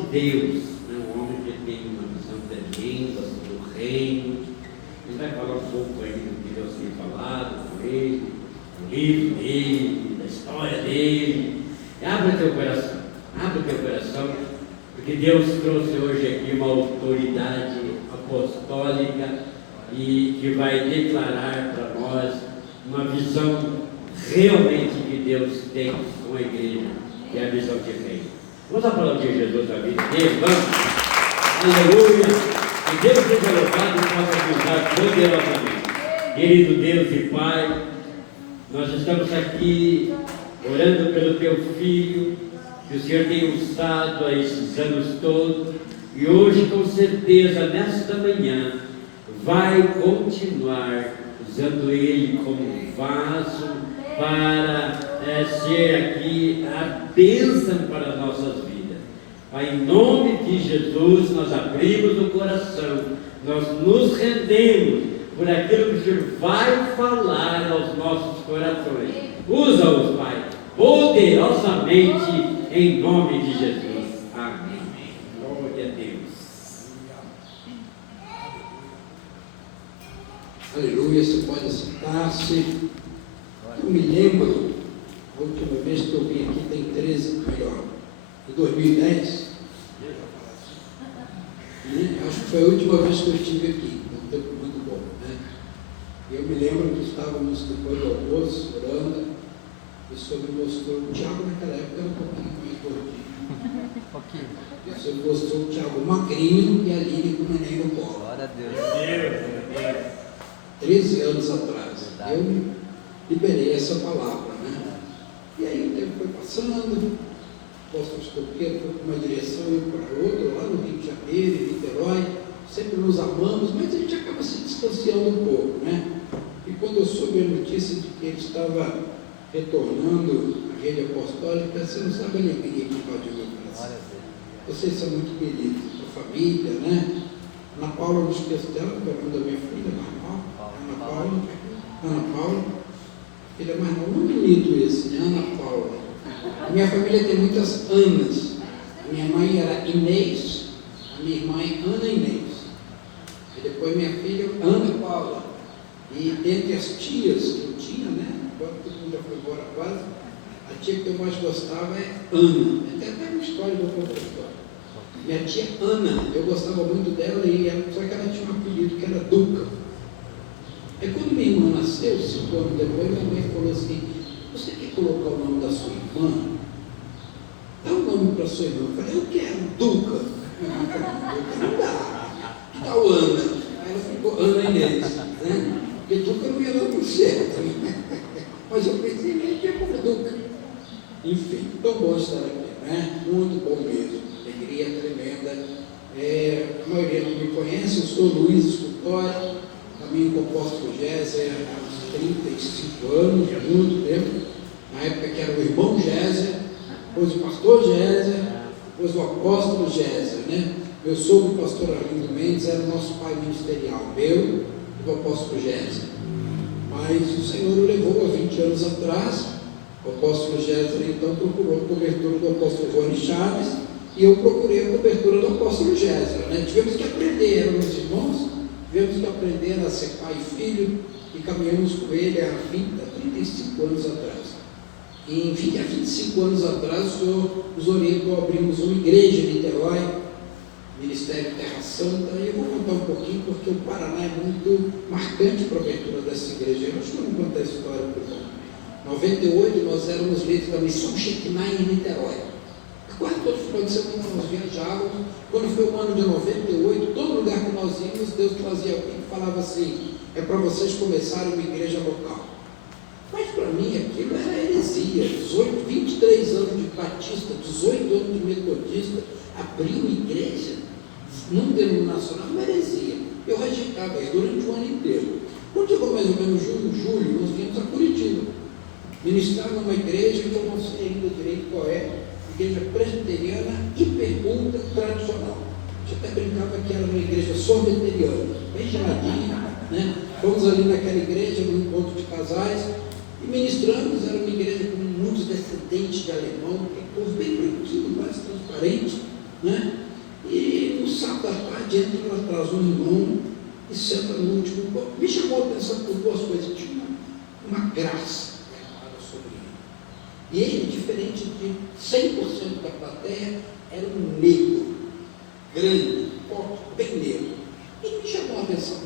de Deus, né? Um homem que tem uma visão tremenda sobre o reino. Ele vai falar um pouco aí do que Deus tem falado com ele, do livro dele, da história dele. Abre teu coração, porque Deus trouxe hoje aqui uma autoridade apostólica e que vai declarar para nós uma visão realmente que Deus tem com a igreja, que é a visão de reino. Vamos aplaudir Jesus na vida dele, vamos? Aleluia! Que Deus seja louvado e possa usar poderosamente. Querido Deus e Pai, nós estamos aqui orando pelo Teu Filho, que o Senhor tem usado a esses anos todos, e hoje, com certeza, nesta manhã, vai continuar usando ele como vaso para ser aqui a bênção para as nossas vidas. Pai, em nome de Jesus, nós abrimos o coração, nós nos rendemos por aquilo que o Senhor vai falar aos nossos corações. Usa-os, Pai, poderosamente, em nome de Jesus. Amém. Glória a Deus. Aleluia, você pode sentar-se. Eu me lembro, a última vez que eu vim aqui tem 13, melhor, de 2010. Acho que foi a última vez que eu estive aqui, um tempo muito bom, né? Eu me lembro que estávamos depois do almoço, orando, e o Senhor me mostrou, o Tiago naquela época era um pouquinho mais gordinho. O Senhor me mostrou o Tiago magrinho e a Aline com o neném no colo. Glória a Deus. 13 anos atrás, eu liberei essa palavra, né? E aí o tempo foi passando, o apóstolo Escoqueiro foi para uma direção e eu para outra, lá no Rio de Janeiro, em Niterói, sempre nos amamos, mas a gente acaba se distanciando um pouco, né? E quando eu soube a notícia de que ele estava retornando à rede apostólica, você não sabe a alegria que invadiu meu coração. Vocês são muito queridos, a família, né? Ana Paula, não esqueço dela, que é o nome da minha filha, Ana Paula, filha mais nova, muito bonito esse, né? Ana Paula. A minha família tem muitas Anas. A minha mãe era Inês, a minha irmã é Ana Inês. E depois minha filha, Ana Paula. E dentre as tias que eu tinha, né? Agora todo mundo já foi embora quase, a tia que eu mais gostava é Ana. Tem até uma história do contar história. Minha tia Ana, eu gostava muito dela, só que ela tinha um apelido que era Duca. Aí quando minha irmã nasceu, 5 anos depois, minha mãe falou assim, você quer colocar o nome da sua irmã? Dá um nome para sua irmã. Eu falei, eu quero, Duca. Não dá. Que tal Ana? Aí ela ficou Ana Inês, né? Porque Duca não ia dar muito certo. Mas eu pensei, minha tia como Duca. Enfim, tão bom estar aqui, né? Muito bom mesmo. Alegria tremenda. A maioria não me conhece, eu sou Luiz Escultório, caminho com o apóstolo Géser há 35 anos, muito tempo, na época que era o irmão Géser, depois o pastor Géser, depois o apóstolo Géser, né? Meu sogro, o pastor Arlindo Mendes, era o nosso pai ministerial, meu e do apóstolo Géser. Mas o Senhor o levou há 20 anos atrás, o apóstolo Géser então procurou a cobertura do apóstolo Rony Chaves, e eu procurei a cobertura do apóstolo Géser, né? Tivemos que aprender, éramos irmãos, tivemos que aprender a ser pai e filho, e caminhamos com ele há 35 anos atrás. E, enfim, há 25 anos atrás, o Senhor nos orientou, abrimos uma igreja em Niterói, Ministério Terra Santa, e eu vou contar um pouquinho, porque o Paraná é muito marcante para a abertura dessa igreja. Eu acho que eu não contar a história para o bom. Em 98, nós éramos líderes da missão Shekinah em Niterói. Quase todo final de semana nós viajávamos. Quando foi o ano de 98, todo lugar que nós íamos, Deus trazia alguém que falava assim, é para vocês começarem uma igreja local. Mas para mim aquilo era heresia. 23 anos de batista, 18 anos de metodista, abrir uma igreja não denominacional, uma heresia. Eu rejeitava isso durante o ano inteiro. Quando chegou mais ou menos junho, julho, nós viemos a Curitiba, ministrar numa igreja que eu não sei ainda direito qual é, igreja presbiteriana hiperculta tradicional. A gente até brincava que era uma igreja sorveteriana, bem geladinha, né? Fomos ali naquela igreja, no encontro de casais, e ministramos. Era uma igreja com muitos descendentes de alemão, que povo bem branquinho, mais transparente, né? E no sábado à tarde entra lá atrás um irmão e senta no último banco. Me chamou a atenção por duas coisas. Tinha uma graça sobre ele. E ele, diferente de 100% da plateia, era um negro, grande, forte, bem negro. E me chamou a atenção.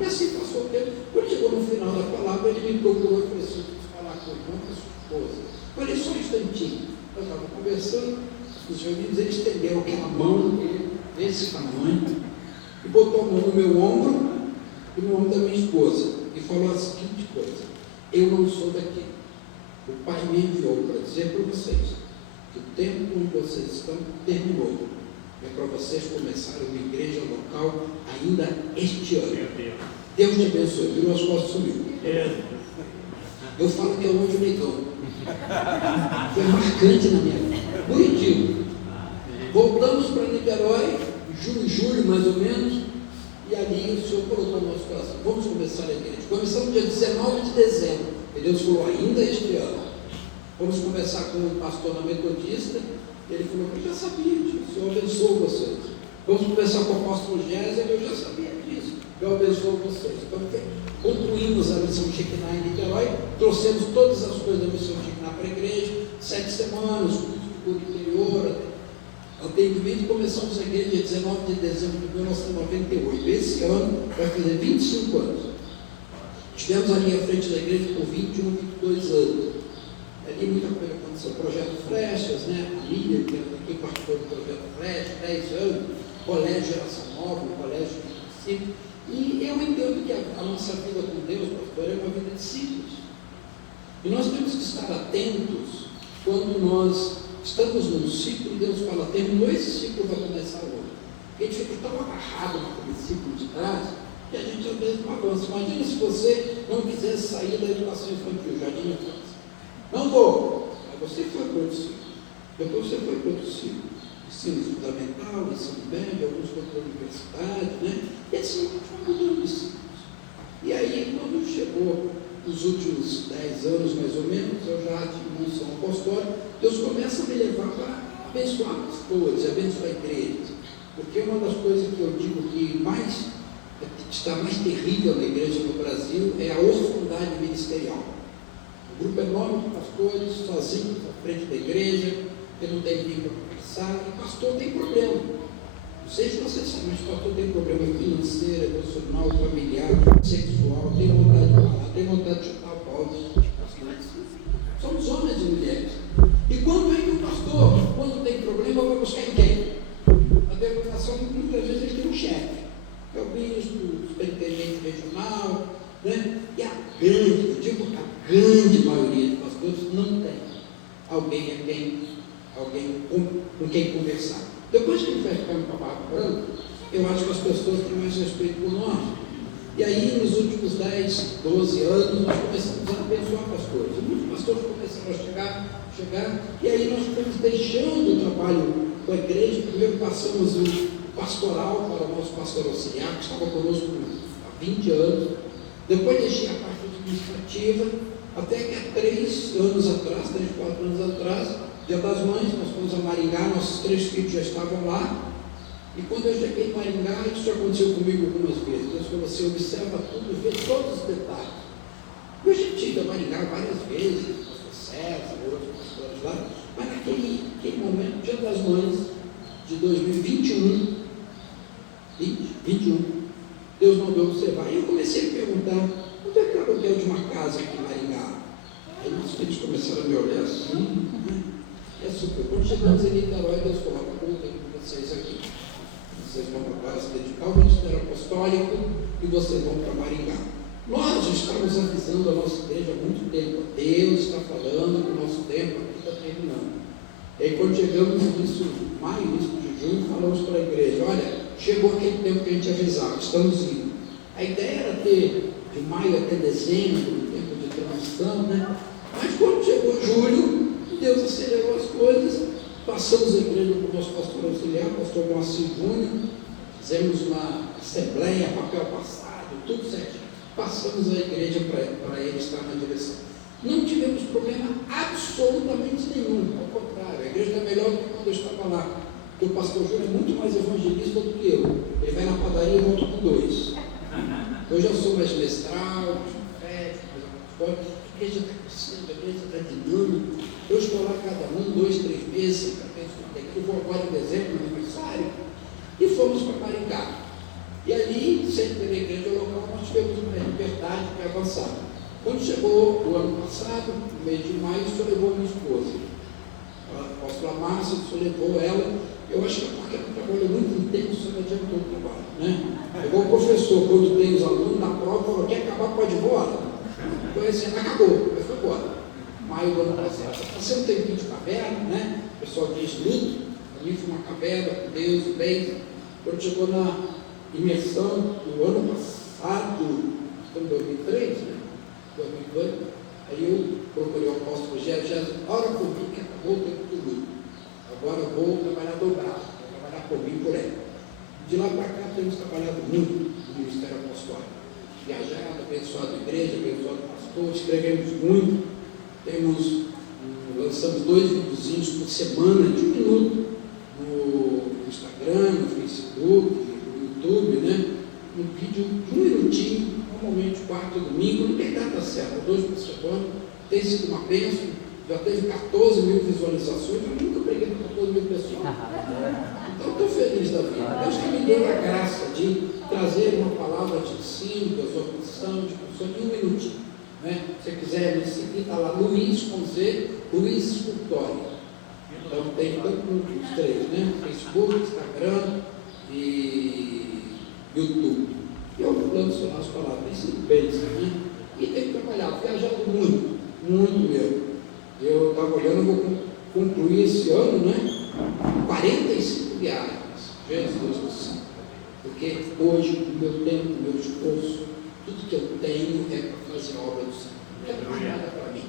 E assim passou o tempo. Quando chegou no final da palavra, ele me procurou e falou assim: preciso falar com o irmão e com a sua esposa. Falei, só um instantinho. Eu estava conversando, os reunidos, ele estendeu aquela mão desse tamanho e botou a mão no meu ombro e no ombro da minha esposa e falou a seguinte coisa: eu não sou daqui. O Pai me enviou para dizer para vocês que o tempo onde vocês estão terminou. É para vocês começarem uma igreja local ainda este ano. Deus te abençoe. Virou as costas e sumiu. Eu falo que é hoje o negão. Foi marcante na minha vida. Bonitinho. Voltamos para Niterói, junho, julho mais ou menos, e ali o Senhor colocou no nosso coração: vamos começar a igreja. Começamos dia 19 de dezembro, e Deus falou: ainda este ano. Vamos começar com um pastor na Metodista. Ele falou: eu já sabia disso, o Senhor abençoou vocês. Vamos começar com o apóstolo Géser, eu já sabia disso, eu abençoo vocês. Então, concluímos a missão Shekinah em Niterói, trouxemos todas as coisas da missão Shekinah para a igreja, 7 semanas, por interior, atendimento. Começamos a igreja dia 19 de dezembro de 1998. Esse ano vai fazer 25 anos. Estivemos ali à frente da igreja por 21, 22 anos. Ali muita coisa aconteceu. Projeto Flechas, né? A Lídia, que participou do projeto Flechas, 10 anos, colégio Geração Nova, colégio de princípio. E eu entendo que a nossa vida com Deus, pastor, é uma vida de ciclos. E nós temos que estar atentos quando nós estamos num ciclo e Deus fala: terminou esse ciclo, vai começar outro. Porque a gente fica tão agarrado naquele ciclo de trás que a gente às vezes não avança. Imagina se você não quisesse sair da educação infantil, jardim de infância. Não vou. Aí você foi para outro ciclo. Depois você foi para outro ciclo. Ensino fundamental, ensino médio, alguns foram para a universidade, né? E assim, a gente vai mudando de ciclos. E aí, quando chegou nos últimos 10 anos, mais ou menos, eu já tive uma unção apostólica, Deus começa a me levar para abençoar pessoas, abençoar igrejas. Porque uma das coisas que eu digo que está mais terrível na igreja no Brasil é a orfandade ministerial. Um grupo enorme de pastores, sozinhos, à frente da igreja, que não tem ninguém para conversar, e pastor tem problema. Não sei se vocês sabem, mas pastor tem problema financeiro, emocional, familiar, sexual, tem vontade de falar, tem vontade de chutar o pau. Somos homens e mulheres. E quando é que o pastor, quando tem problema, vai buscar em quem? A denominação, muitas vezes, ele tem um chefe, que é o bispo, o superintendente regional, né? E a grande maioria de pastores não tem alguém com quem conversar. Depois que a gente vai ficar no papaco branco, eu acho que as pessoas têm mais respeito por nós. E aí, nos últimos 10, 12 anos, nós começamos a abençoar pastores. E muitos pastores começaram a chegar, e aí nós estamos deixando o trabalho com a igreja. Primeiro passamos o pastoral para o nosso pastor auxiliar, que estava conosco há 20 anos. Depois deixei a parte administrativa, até que há 3 anos atrás, 3, 4 anos atrás, Dia das Mães, nós fomos a Maringá, nossos 3 filhos já estavam lá. E quando eu cheguei em Maringá, isso aconteceu comigo algumas vezes. Deus falou assim: observa tudo, vê todos os detalhes. Eu já tive a Maringá várias vezes, o pastor César, outros pastores lá, mas naquele momento, Dia das Mães de 2021, Deus mandou observar. E eu comecei a perguntar: quanto é que era o aluguel de uma casa aqui em Maringá? Aí meus filhos começaram a me olhar assim, é super. Quando chegamos em Niterói, Deus falou: eu tenho com vocês aqui. Vocês vão para se dedicar ao ministério apostólico e vocês vão para Maringá. Nós estamos avisando a nossa igreja há muito tempo. Deus está falando que o nosso tempo aqui está terminando. E aí, quando chegamos nisso, maio, início de junho, falamos para a igreja: olha, chegou aquele tempo que a gente avisava, estamos indo. A ideia era ter de maio até dezembro, um tempo de transição, né? Mas quando chegou julho, Deus acelerou as coisas. Passamos a igreja para o nosso pastor auxiliar, pastor Moacir Júnior, fizemos uma assembleia, papel passado, tudo certinho. Passamos a igreja para ele estar na direção. Não tivemos problema absolutamente nenhum, ao contrário, a igreja está melhor do que quando eu estava lá. porque o pastor Júnior é muito mais evangelista do que eu. Ele vai na padaria e volta com 2. Eu já sou mais mestral, mais profético, mais apostólico. A igreja está crescendo, a igreja está dinâmica. Eu estou lá cada 1, 2, 3 meses, eu vou agora em dezembro, no aniversário, e fomos para Maringá. E ali, sempre na igreja local, nós tivemos uma liberdade de avançar. Quando chegou o ano passado, no mês de maio, o senhor levou minha esposa. A apóstola Márcia, o senhor levou ela. Eu acho que é porque ela trabalha muito intenso, não adiantou o trabalho, né? Igual o professor, quando tem os alunos na prova, falou: quer acabar, pode ir embora. Então, assim, acabou, mas foi embora. Maio do ano passado. Está sendo um tempinho de caverna, né? O pessoal diz luto. A mim foi uma caverna com Deus, bem. Quando chegou na imersão do ano passado, estamos em 2003, né? 2002, aí eu procurei o apóstolo Jesus, ora por mim que acabou o tempo do luto. Agora eu vou trabalhar dobrado, vou trabalhar por mim e por ela. De lá para cá temos trabalhado muito no Ministério Apostólico. Viajado, abençoado a igreja, abençoado o pastor, escrevemos muito, lançamos 2 videozinhos por semana, de 1 minuto, no Instagram, no Facebook, no YouTube, né? Um vídeo de 1 minutinho, normalmente 4 domingo, não tem data certa, 2 por semana, tem sido uma bênção, já teve 14 mil visualizações, eu nunca preguei para 14 mil pessoas. Então eu estou feliz da vida. Deus que me deu a graça de trazer uma palavra de ensino, de exortação, de função em 1 minutinho. Né? Se você quiser me seguir, está lá Luiz com Z, Luiz Escultório. Então tem todo mundo, os 3, né? Facebook, Instagram e YouTube. E eu lanço lá as palavras, tem sido bênção, né? E tenho trabalhado, viajado muito, muito mesmo. Eu estava olhando, eu vou concluir esse ano, né? 45 viagens. Jesus do céu. Porque hoje o meu tempo, o meu esforço, tudo que eu tenho é para fazer a obra do Senhor. Não quero mais nada para mim.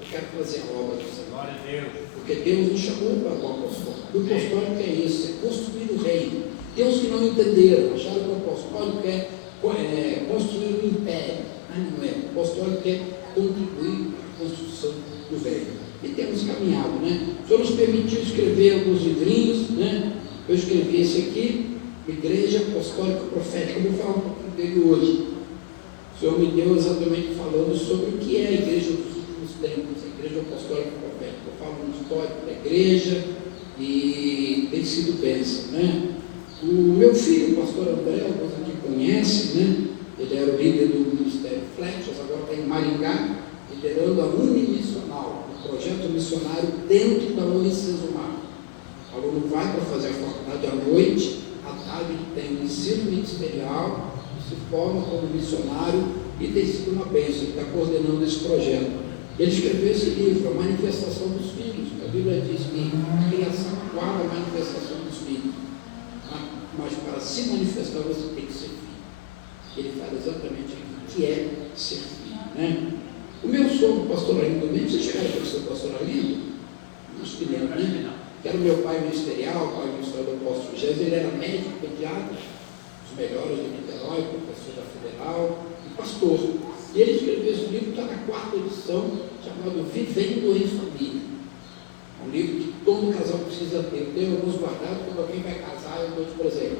Eu quero fazer a obra do Senhor. Glória a Deus. Porque Deus nos chamou para o apostólico. O apostólico é isso, é construir o reino. Tem uns que não entenderam, acharam que o apostólico é construir um império. Mas não é. O apostólico é contribuir para a construção do reino. E temos caminhado, né? O Senhor nos permitiu escrever alguns livrinhos, né? Eu escrevi esse aqui, Igreja Apostólica Profética. Eu vou falar um pouquinho dele hoje. O Senhor me deu exatamente falando sobre o que é a igreja dos últimos tempos, a Igreja Apostólica Profética. Eu falo no histórico da igreja e tem sido bênção, né? O meu filho, o pastor André, alguns aqui conhecem, né? Ele era o líder do Ministério Flechas, agora está em Maringá, liderando a Unimissional, um projeto missionário dentro da Unicesumar. O aluno vai para fazer a faculdade à noite, à tarde ele tem um ensino ministerial, se forma como missionário e tem sido uma bênção. Ele está coordenando esse projeto. Ele escreveu esse livro, A Manifestação dos Filhos. A Bíblia diz que a criação guarda a manifestação dos filhos. Mas para se manifestar você tem que ser filho. Ele fala exatamente o que é ser filho, né? O meu sogro, o pastor Arlindo Mendes, vocês chegaram a conhecer o pastor Arlindo? Acho que lembra, né? Que era o meu pai ministerial, pai ministerial do apóstolo Jesus. Ele era médico, pediatra, os melhores de Niterói, professor da Federal e pastor. E ele escreveu esse livro, está na 4ª edição, chamado Vivendo em Família. É um livro que todo casal precisa ter. Eu tenho alguns guardados, quando alguém vai casar, eu dou de presente.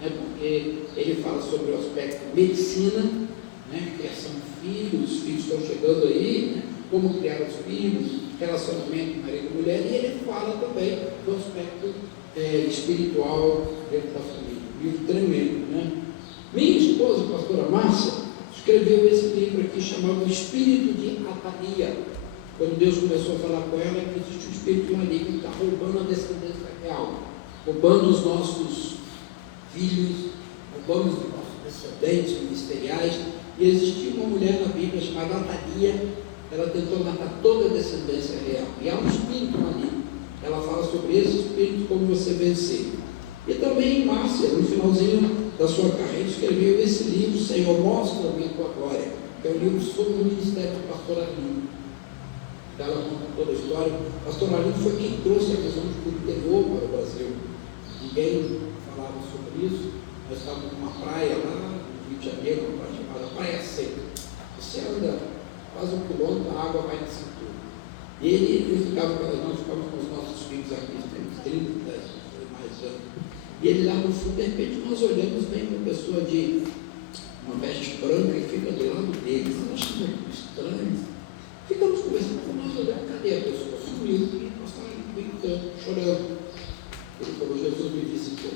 Né? Porque ele fala sobre o aspecto medicina, né? Criação de filhos, os filhos estão chegando aí, né? Como criar os filhos, relacionamento marido e mulher, e ele fala também do aspecto espiritual dentro da família. Um livro tremendo, né? Minha esposa, a pastora Márcia, escreveu esse livro aqui chamado O Espírito de Atalia. Quando Deus começou a falar com ela, que existe um espírito maligno que está roubando a descendência real, roubando os nossos filhos, roubando os nossos descendentes ministeriais. E existia uma mulher na Bíblia chamada Atalia. Ela tentou matar toda a descendência real. E há um espírito maligno. Ela fala sobre esse espírito, como você vencer. E também Márcia, no finalzinho da sua carreira, escreveu esse livro, Senhor, mostra-me a tua glória, que é um livro sobre o ministério do pastor Arlindo. Ela conta toda a história. O pastor Arlindo foi quem trouxe a questão de interior para o Brasil. Ninguém falava sobre isso. Nós estávamos numa praia lá no Rio de Janeiro, uma praia chamada Praia Seca. Você anda quase 1 quilômetro, a água vai na cintura. E nós ficávamos com os nossos filhos aqui, temos 30 mais anos. E ele lá no fundo, de repente, nós olhamos bem uma pessoa de uma veste branca e fica do lado dele. Nós achamos muito estranho. Ficamos conversando com nós, olhando, cadê a pessoa? Sumiu. E nós estávamos brincando, chorando. Ele falou, Jesus me visitou.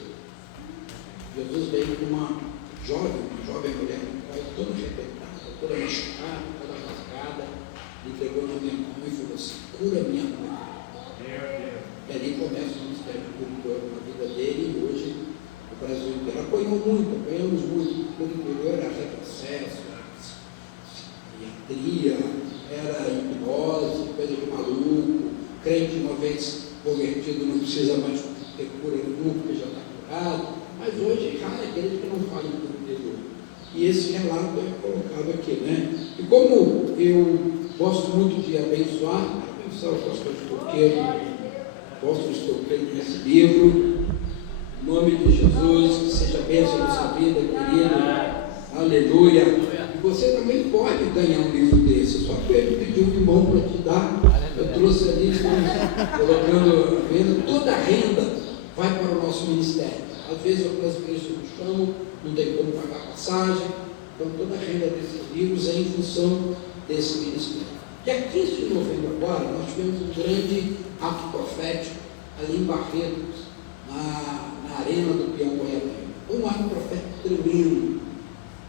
Jesus veio com uma jovem mulher, toda arrebentada, toda machucada, toda rasgada, entregou na minha mão e falou assim, cura minha mãe. E ali começa o ministério público na vida dele e hoje o Brasil inteiro apoiamos muito, no interior era retrocesso, psiquiatria, era hipnose, coisa de maluco, crente uma vez convertido não precisa mais ter cura nunca, porque já está curado, mas hoje raro é aquele que não fala em tudo interior. E esse relato é colocado aqui, né? E como eu gosto muito de abençoar o pastor Estoqueiro, apóstolo Estoqueiro nesse livro, em nome de Jesus, que seja bênção na sua vida, querido, aleluia. E você também pode ganhar um livro desse, só que ele pediu um irmão para te dar. Eu trouxe ali, colocando a venda, toda a renda vai para o nosso ministério. Às vezes algumas igrejas nos chamam, não tem como pagar passagem, então toda a renda desses livros é em função desse ministério. Dia 15 de novembro agora, nós tivemos um grande ato profético ali em Barretos, na arena do Peão Goiabeiro. Um ato profético tremendo,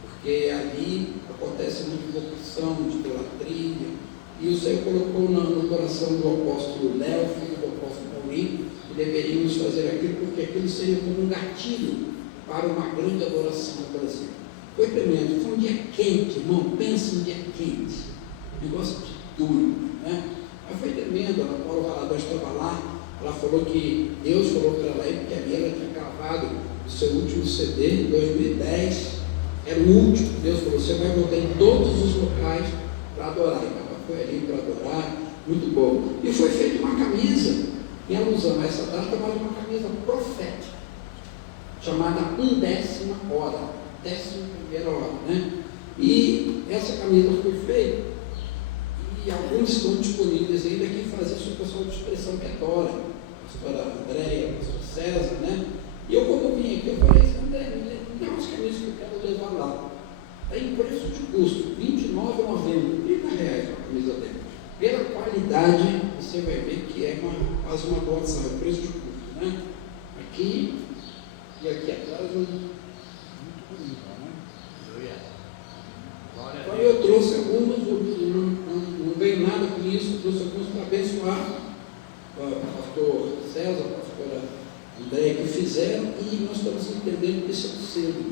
porque ali acontece muita invocação, de idolatria, e o Senhor colocou no coração do apóstolo Léo, filho do apóstolo Paulinho, que deveríamos fazer aquilo, porque aquilo seria como um gatilho para uma grande adoração no Brasil. Foi tremendo, foi um dia quente, irmão, pensa um dia quente, negócio de duro, né? Mas foi tremendo. A Ana Paula Valadão estava lá, ela falou que Deus falou para ela, porque a ela tinha gravado o seu último CD em 2010, era o último. Deus falou, você vai voltar em todos os locais para adorar. Então ela foi ali para adorar, muito bom. E foi feita uma camisa, em alusão a essa data, mas uma camisa profética, chamada 11ª hora, 11ª hora, né? E essa camisa foi feita, e alguns estão disponíveis ainda. Quem faz isso é o pessoal de expressão que adora, a pastora Andréia, o pastor César, né? E eu, como vim aqui, eu falei, André, me dá umas camisas que eu quero levar lá. Tem preço de custo, R$ 29,90, R$ 30 a camisa dele. Pela qualidade, você vai ver que é quase uma doação, é o preço de custo, né? Aqui e aqui atrás, muito bonito, né? Então eu trouxe algumas, não veio nada com isso, trouxe algumas para abençoar o pastor César, a pastora Andréia, que fizeram, e nós estamos entendendo que isso é possível,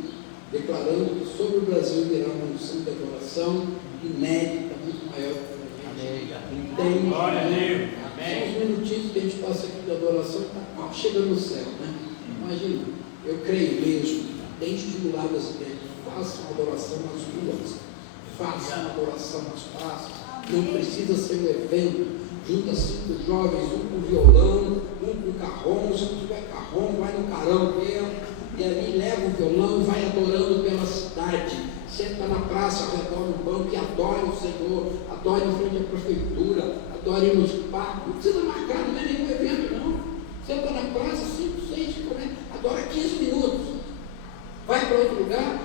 declarando que sobre o Brasil virá uma unção de adoração inédita, muito maior que a gente entende. Glória a Deus. Só uns minutinhos que a gente passa aqui de adoração, está quase chegando no céu, né? Imagina, eu creio mesmo, tem estimulado as igrejas, façam adoração nas ruas, façam adoração nas praças, não precisa ser um evento, junta 5 jovens, um com violão, um com carrom, se não tiver carrom, vai no karaokê, e ali leva o violão, vai adorando pela cidade, senta na praça, ao redor do banco e adore o Senhor, adore em frente à prefeitura, adore nos parques, não precisa marcar, não é nenhum evento não, senta na praça, 5, 6, adora 15 minutos, vai para outro lugar.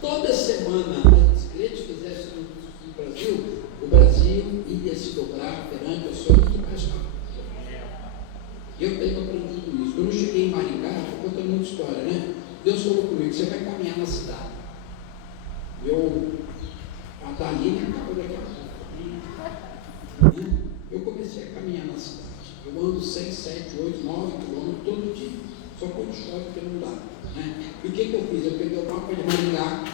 Toda semana as igrejas fizessem no Brasil, o Brasil ia se dobrar perante o Senhor muito mais rápido. Eu tenho aprendido isso. Quando eu cheguei em Maringá, estou contando muita história, né? Deus falou comigo, você vai caminhar na cidade. A Daline acaba daqui a pouco. Eu comecei a caminhar na cidade. Eu ando 6, 7, 8, 9 quilômetros todo dia. Só quando chove que não dá. Né? E o que eu fiz? Eu peguei o mapa de Maringá,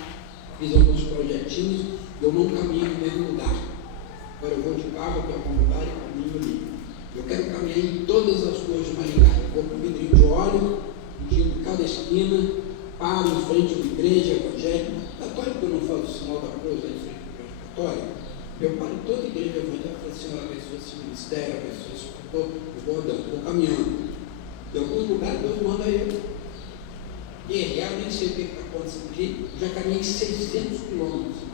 fiz alguns projetinhos, eu não caminho no mesmo lugar. Agora eu vou de carro para algum lugar e caminho ali. Eu quero caminhar em todas as ruas de Maringá. Eu vou com um vidrinho de óleo, medindo cada esquina, paro em frente à igreja evangélica. Católico eu não faço o sinal da cruz em frente à igreja católica. Eu paro em toda a igreja evangélica e falo, Senhor, abençoe esse ministério, abençoe esse pastor. Eu vou andando, vou caminhando. Em alguns lugares Deus manda eu. E eu nem sei o que está acontecendo aqui, já caminhei 600 quilômetros.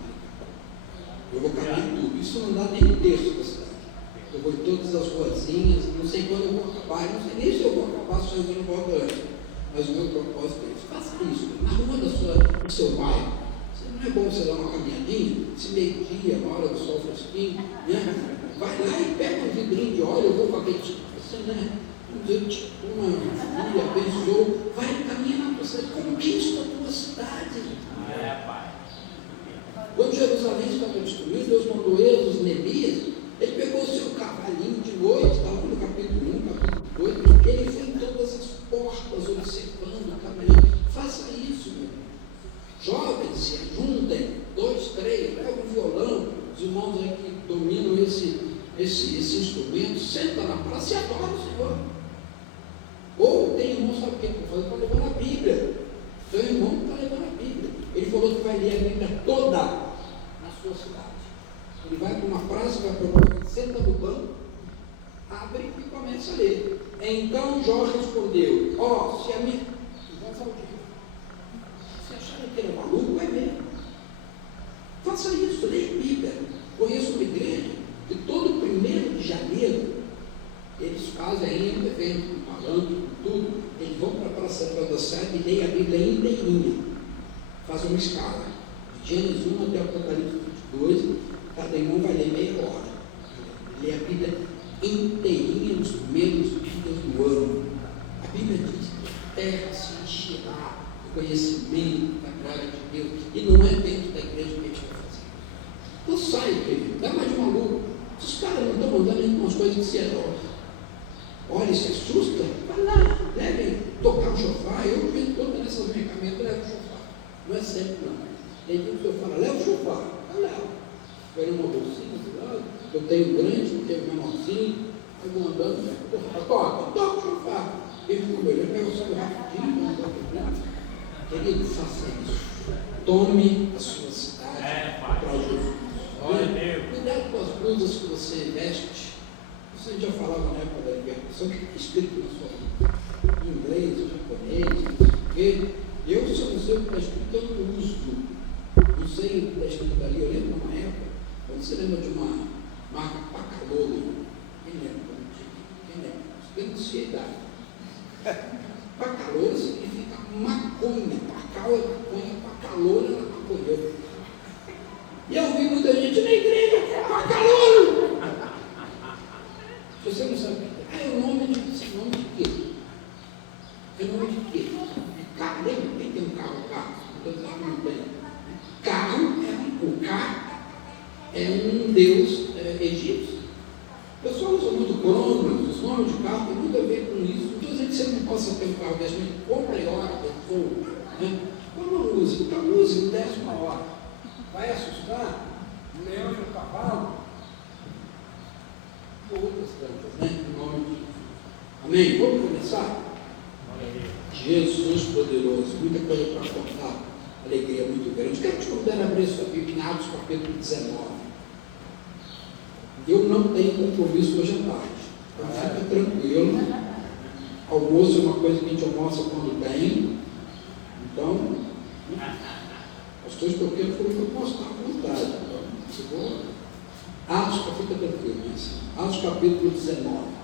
Eu vou caminhar tudo, isso não dá nem um terço da cidade. Eu vou em todas as ruazinhas, não sei quando eu vou acabar, não sei nem se eu vou acabar sozinho voltando. Mas o meu propósito é isso. Faça isso. Na rua do seu bairro. Não é bom você dar uma caminhadinha, se meio-dia, na hora do sol fresquinho, né? Vai lá e pega um vidrinho de óleo, eu vou com aquele tipo, você, né? Uma família abençoou, vai caminhar para você, conquista a tua cidade. Quando Jerusalém estava destruída, Deus mandou Esdras, Neemias, ele pegou o seu cavalinho de noite, estava no capítulo 1, capítulo 2, ele foi em todas as portas, observando, caminhando. Faça isso, meu irmão. Jovens, se ajuntem, 2, 3, leva um violão, os irmãos aí que dominam esse instrumento, senta na praça e adora o Senhor. Ou tem irmão, sabe o que está fazendo? Está levando a Bíblia. Tem um irmão que está levando a Bíblia. Ele falou que vai ler a Bíblia toda na sua cidade. Ele vai para uma praça, vai para uma, senta no banco, abre e começa a ler. Então Jó respondeu: se a minha. Vai falar o quê? Se acharem que ele é maluco, vai ver. Faça isso, leia a Bíblia. Conheço uma igreja que todo 1º de janeiro eles fazem aí um evento, com palanque, com tudo. Eles vão para a Praça da Sé e leem a Bíblia inteirinha. Fazem uma escala. De Gênesis 1 até o Apocalipse 22, cada irmão vai ler meia hora. Lê a Bíblia inteirinha nos primeiros dias do ano. A Bíblia diz que a terra se encherá do conhecimento da glória de Deus. E não é dentro da igreja que a gente vai fazer. Não sai, querido. Dá mais de maluco. Os caras não estão mandando umas coisas que se adoram. Olha, se assusta, vai lá, levem tocar o chofar. Eu vejo todas essas mercamentas, levo o chofar. Não é sempre, não. Tem que o senhor fala, leva o chofar. Eu levo. Vai numa bolsinha do lado, eu tenho grande, eu tenho menorzinho, aí vou andando, toca o chofar. Ele ficou melhor, pega o sangue rapidinho, querido, faça isso. Tome a sua cidade para Jesus. Cuidado com as blusas que você veste. Você já falava na época da libertação que está escrito na sua vida, em inglês, em japonês, não sei o quê. Eu, se eu não sei o que está escrito, eu não uso. Não sei o que está escrito dali. Eu lembro de uma época, quando você lembra de uma marca Pacalolo? Quem lembra? Quem lembra? Eu não sei a idade. Pacalolo significa maconha. Pacal é maconha, Pacalolo é maconha. E eu vi muita gente na igreja, Pacalolo! Se você não sabe o que é o nome de quê? É nome de quê? É carro, lembra? Quem tem um carro? Não tem. Carro, o Ka é um deus egípcio. O pessoal usa muito Cronos, os nomes de carro tem muito a ver com isso. Não estou dizendo que você não possa ter um carro desse, mas compre hora, fogo. Quando não use, então use no 10ª hora. Vai assustar o leão e o cavalo? Outras tantas, né? Em nome de Jesus. Amém? Vamos começar? Jesus poderoso, muita coisa para contar, alegria muito grande. Quero te convidar a abrir sua Bíblia em Atos capítulo 19. Eu não tenho compromisso hoje à tarde, então fica tranquilo. Almoço é uma coisa que a gente almoça quando tem, então, as coisas que eu quero foram que eu posso estar à vontade. Então, se for, Atos, fica tranquilo, mas Atos capítulo 19.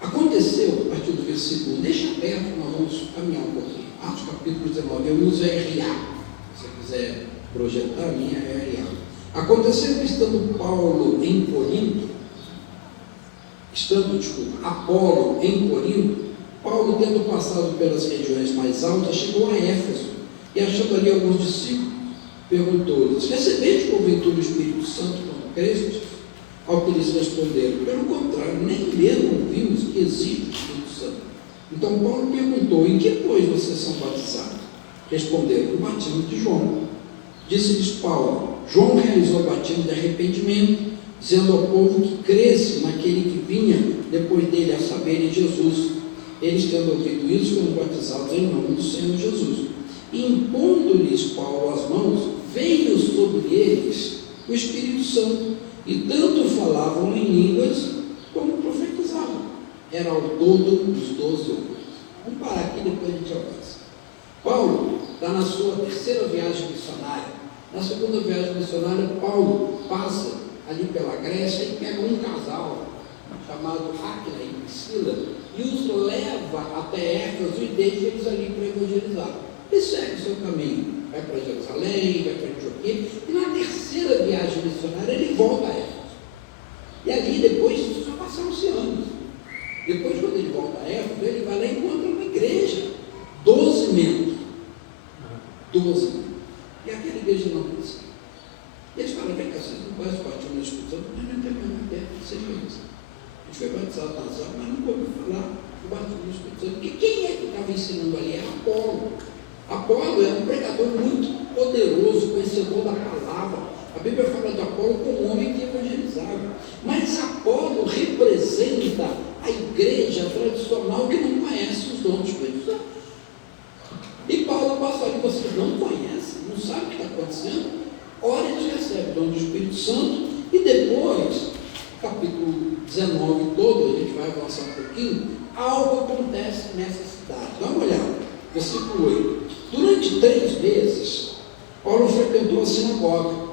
Aconteceu, a partir do versículo, deixa aberto, nós vamos caminhar um pouquinho. Atos capítulo 19, eu uso RA. Se você quiser projetar, a minha é RA. Aconteceu que Apolo em Corinto, Paulo, tendo passado pelas regiões mais altas, chegou a Éfeso, e achando ali alguns discípulos, perguntou-lhes: recebeste porventura o Espírito Santo quando crestes? Ao que eles responderam: pelo contrário, nem mesmo ouvimos que existe o Espírito Santo. Então Paulo perguntou: em que, pois, vocês são batizados? Responderam: o batismo de João. Disse-lhes Paulo: João realizou o batismo de arrependimento, dizendo ao povo que cresce naquele que vinha depois dele, a saber, em Jesus. Eles, tendo ouvido isso, foram batizados em nome do Senhor Jesus. E impondo-lhes Paulo as mãos, veio sobre eles o Espírito Santo, e tanto falavam em línguas como profetizavam. Era ao todo os 12 homens. Vamos parar aqui, depois a gente avança. Paulo está na sua terceira viagem missionária. Na segunda viagem missionária, Paulo passa ali pela Grécia e pega um casal chamado Áquila e Priscila e os leva até Éfeso e deixa eles ali para evangelizar. Ele segue o seu caminho, vai para Jerusalém, vai para Antioquia, e na terceira viagem missionária ele volta a Éfeso. E ali depois, já passaram-se anos. Depois, quando ele volta a Éfeso, ele vai lá e encontra uma igreja, 12 membros. 12. E aquela igreja não crescia. E eles falam, vem cá, vocês não conhecem o batismo no Espírito Santo, mas não tem a menor ideia que seja isso. A gente foi batizado nas águas, mas nunca ouviu falar do batismo no Espírito Santo. Porque quem é que estava ensinando ali? Era Apolo. Apolo era um pregador muito poderoso, conhecedor da palavra. A Bíblia fala de Apolo como um homem que evangelizava. Mas Apolo representa a igreja tradicional que não conhece os dons do Espírito Santo. E Paulo passa ali, vocês não conhecem, não sabem o que está acontecendo. Ora, eles recebem o dom do Espírito Santo e depois, capítulo 19 todo, a gente vai avançar um pouquinho, algo acontece nessa cidade. Dá uma olhada, versículo 8. Durante 3 meses, Paulo frequentou a sinagoga,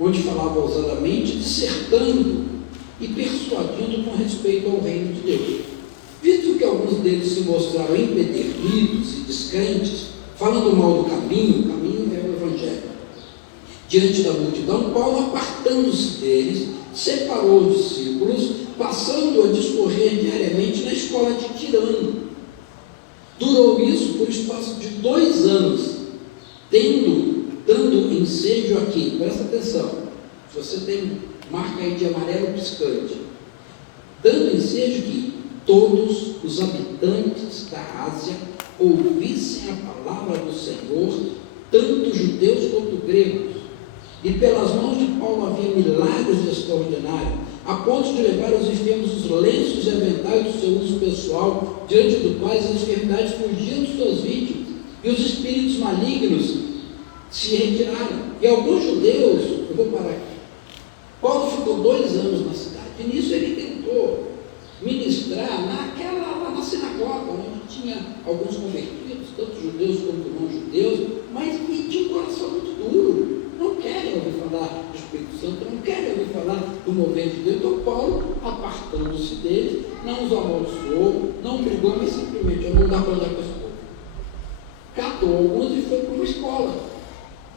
onde falava ousadamente, dissertando e persuadindo com respeito ao reino de Deus. Visto que alguns deles se mostraram empedernidos e descrentes, falando mal do caminho, o caminho é o Evangelho. Diante da multidão, Paulo, apartando-se deles, separou os discípulos, passando a discorrer diariamente na escola de Tirano. Durou isso por espaço de 2 anos, dando ensejo aqui, presta atenção, se você tem marca aí de amarelo piscante, dando ensejo que todos os habitantes da Ásia ouvissem a palavra do Senhor, tanto judeus quanto gregos. E pelas mãos de Paulo havia milagres extraordinários, a ponto de levar aos enfermos os lenços e aventais do seu uso pessoal, diante do quais as enfermidades fugiam de suas vítimas, e os espíritos malignos se retiraram. E alguns judeus, eu vou parar aqui, Paulo ficou 2 anos na cidade, e nisso ele tentou ministrar lá na sinagoga, onde tinha alguns convertidos, tanto judeus quanto não judeus, mas que tinha um coração muito duro, não querem ouvir falar do Espírito Santo, não querem ouvir falar do mover de Deus. Então Paulo, apartando-se deles, não os amaldiçoou, não brigou, mas simplesmente não dá para andar com esse povo. Catou alguns e foi para uma escola,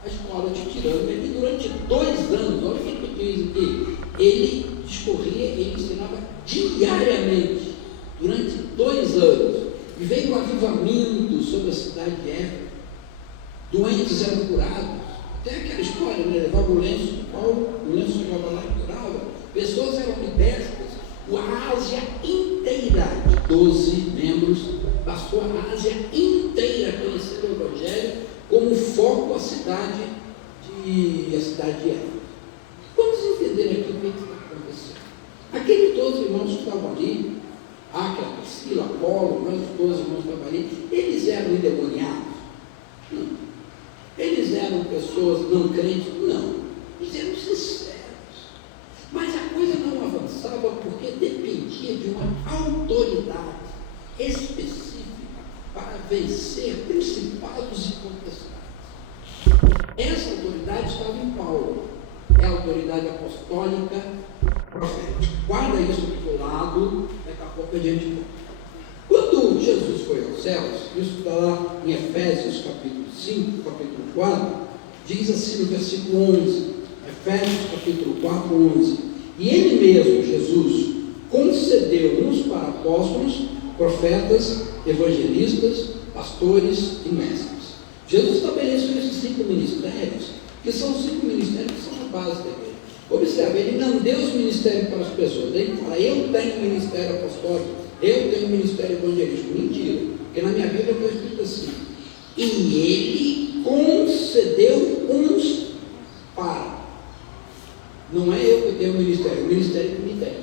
a escola de Tirano. Ele durante 2 anos, olha o que diz aqui, ele discorria, ele ensinava diariamente, durante 2 anos, e veio um avivamento sobre a cidade de Éfeso. Doentes eram curados. Tem aquela história, né? Levava o lenço de Paulo, o lenço chegava lá e curava, pessoas eram libertas. A Ásia inteira, de 12 membros, passou a Ásia inteira a conhecer o Evangelho como foco a cidade de Éfeso. Vamos entender aqui o que está acontecendo. Aqueles 12 irmãos que estavam ali, Áquila, Priscila, Apolo, mas os 12 irmãos que estavam ali, eles eram endemoniados? Não. Eles eram pessoas não crentes? Não. Eles eram sinceros. Mas a coisa não avançava porque dependia de uma autoridade específica para vencer principados e potestades. Essa autoridade estava em Paulo. É a autoridade apostólica profética. Guarda isso do teu lado, daqui a pouco a gente volta. Quando Jesus foi aos céus, isso está lá em Efésios capítulo 5, capítulo 4, diz assim no versículo 11, Efésios capítulo 4, 11, e ele mesmo, Jesus, concedeu uns para apóstolos, profetas, evangelistas, pastores e mestres. Jesus estabeleceu esses 5 ministérios, que são os 5 ministérios que são a base da igreja. Observe, ele não deu os ministérios para as pessoas, ele fala, eu tenho ministério apostólico, eu tenho ministério evangelístico. Mentira, porque na minha Bíblia está escrito assim, e ele concedeu uns para. Não é eu que tenho o ministério que me tem.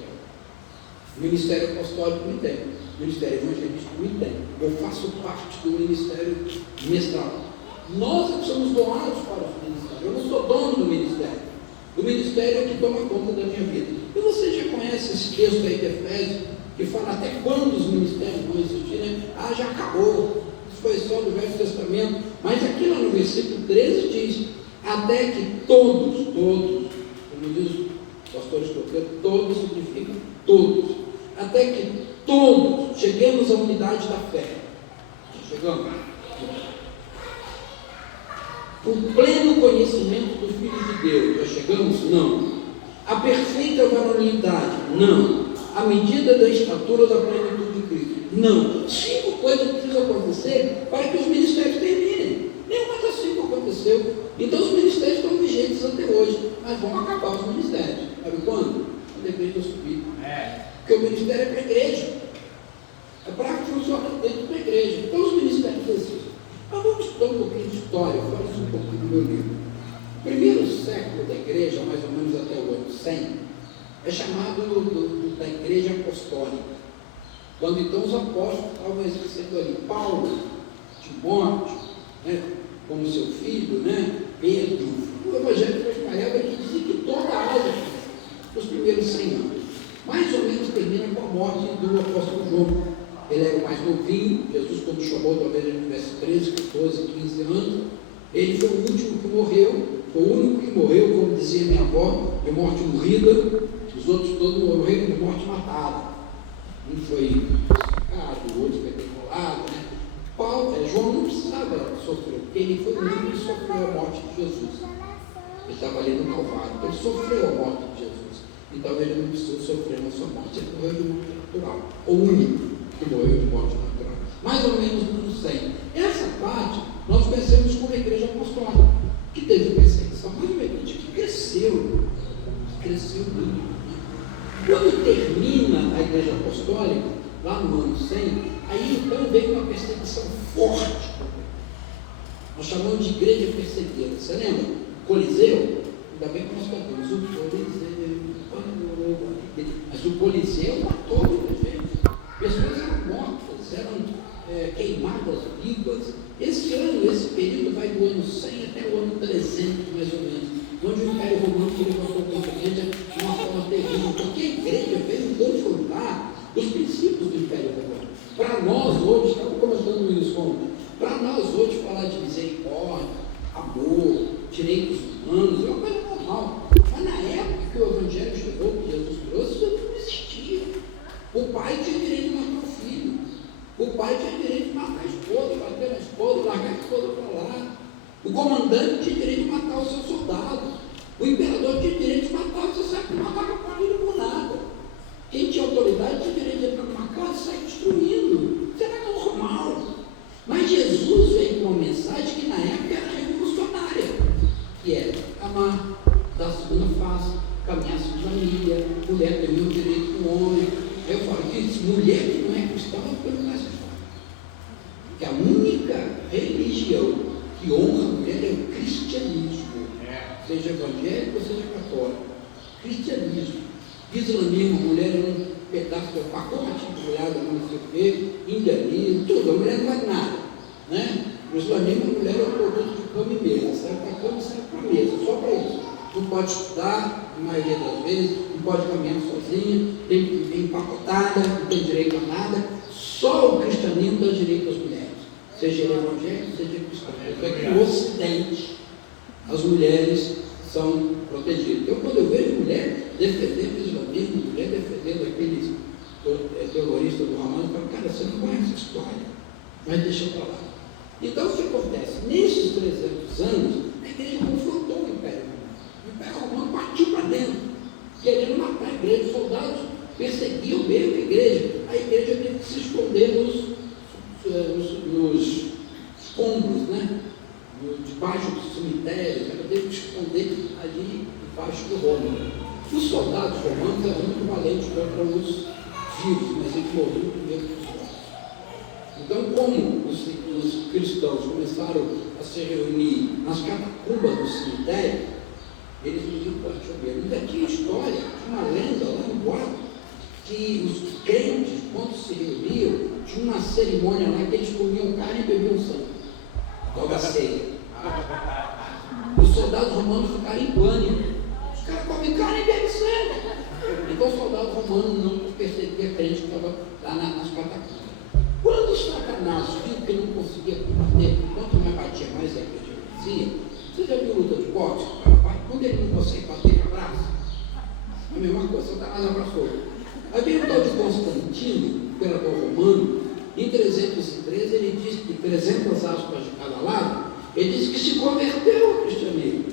O ministério apostólico me tem. O ministério evangelístico me tem. Eu faço parte do ministério mestral. Nós é que somos doados para os ministérios. Eu não sou dono do ministério. O ministério é que toma conta da minha vida. E você já conhece esse texto aí de Efésios, que fala até quando os ministérios vão existir, né? Ah, já acabou. Isso foi só do Velho Testamento. Mas aqui lá no versículo 13 diz, até que todos, como diz o pastor Escoteiro, todos significa todos. Até que todos cheguemos à unidade da fé. Chegamos. O pleno conhecimento do Filho de Deus. Já chegamos? Não. A perfeita varonilidade? Não. A medida da estatura da plenitude de Cristo? Não. 5 coisas precisam acontecer para que os ministérios terminem. Nenhuma das 5 aconteceu. Então os ministérios estão vigentes até hoje. Mas vão acabar os ministérios. Sabe quando? Quando a igreja subir. Porque o ministério é para a igreja. É para que funcione dentro da igreja. Então os ministérios existem. Mas vamos estudar um pouquinho de história. Eu falo isso um pouquinho no meu livro. O primeiro século da igreja, mais ou menos até o ano 100, é chamado da igreja apostólica. Quando então os apóstolos estavam exercendo ali, Paulo, Timóteo, né, como seu filho, né, Pedro, o evangelho foi espalhado aqui, dizia que toda a Ásia, nos primeiros 100 anos, mais ou menos termina com a morte do apóstolo João. Ele era o mais novinho, Jesus quando chamou, talvez ele tivesse 13, 14, 15 anos, ele foi o último que morreu, foi o único que morreu, como dizia minha avó, de morte morrida, os outros todos morreram de morte matada. Um foi sacado, o outro foi decolado, né? João não precisava sofrer, porque ele foi o único que sofreu a morte de Jesus. Ele estava ali no Calvário, então ele sofreu a morte de Jesus. Então ele não precisou sofrer na sua morte, ele morreu de morte natural. O único que morreu de morte natural. Mais ou menos no 100. Essa parte nós conhecemos como a igreja apostólica, que teve perseguição, mas uma igreja que cresceu muito. Quando termina a igreja apostólica, lá no ano 100, aí então veio uma perseguição forte. Nós chamamos de igreja perseguida. Você lembra? Coliseu? Ainda bem que nós cantamos o Coliseu, mas o Coliseu matou muita gente. Pessoas eram mortas, eram queimadas vivas. Esse ano, esse período vai do ano 100 até o ano 300, mais ou menos, onde o Império Romano se levantou contra a igreja de uma forma terrível, porque a igreja veio confrontar os princípios do Império Romano. Para nós hoje, estamos começando isso como, para nós hoje falar de misericórdia, amor, direitos humanos, é uma coisa normal. Mas na época que o Evangelho chegou, que Jesus trouxe, isso não existia. O pai tinha direito de matar o filho. O pai tinha direito de matar a esposa, bater na esposa, largar a esposa para lá. O comandante tinha direito de matar o seu soldado. O imperador tinha direito de matar, você sabe que não matava a família por nada. Quem tinha autoridade tinha direito de entrar numa casa e sair destruindo. Isso era normal. Mas Jesus veio com uma mensagem que na época era revolucionária, que era amar, dar a segunda face, caminhar sem família, mulher tem o mesmo direito que o homem. Aí eu falo que mulher que não é cristã é coisa mais forte. Que a única religião que honra a mulher é o cristianismo. Seja evangélico ou seja católico. Cristianismo. Islamismo, a mulher é um pedaço de pacote de mulher, não sei o quê, indianismo, tudo. A mulher não vale nada. Né? No islamismo, a mulher é um produto de cama e mesa. Serve para cama e serve para mesa, só para isso. Não pode estudar, na maioria das vezes, não pode caminhar sozinha, tem que viver empacotada, não tem direito a nada. Só o cristianismo dá direito às mulheres, seja evangélico, seja cristão. É que no Ocidente as mulheres são protegidas. Então, quando eu vejo mulher defendendo o islamismo, mulher defendendo aqueles terroristas do Hamas, eu falo, cara, você não conhece a história, mas deixa para lá. Então, o que acontece? Nesses 300 anos, a igreja confrontou o Império Romano. O Império Romano partiu para dentro, querendo matar a igreja. Os soldados perseguiam mesmo a igreja. A igreja teve que se esconder nos escombros, né? Debaixo dos cemitérios, ela teve que esconder ali debaixo do Roma. Os soldados romanos eram muito valentes contra os vivos, mas eles morriam primeiro que os mortos. Então, como os cristãos começaram a se reunir nas catacumbas do cemitério, eles viviam para chover. Ainda tinha história, tinha uma lenda lá no quarto, que os crentes, quando se reuniam, tinha uma cerimônia lá que eles comiam carne e bebiam sangue. Toda a ceia. Os soldados romanos ficaram em pânico. Os caras comem carne e bebem sangue. Então o soldado romano não perseguia crente que estava lá nas catacumbas. Quando Satanás conseguia bater, quanto mais batia, mais a igreja crescia. Você já viu luta de boxe? O cara bate, quando ele não consegue bater, abraça. A mesma coisa, Satanás abraçou. Aí vem o tal de Constantino, imperador romano, em 313 ele diz que 300 aspas de cada lado, ele diz que se converteu ao cristianismo.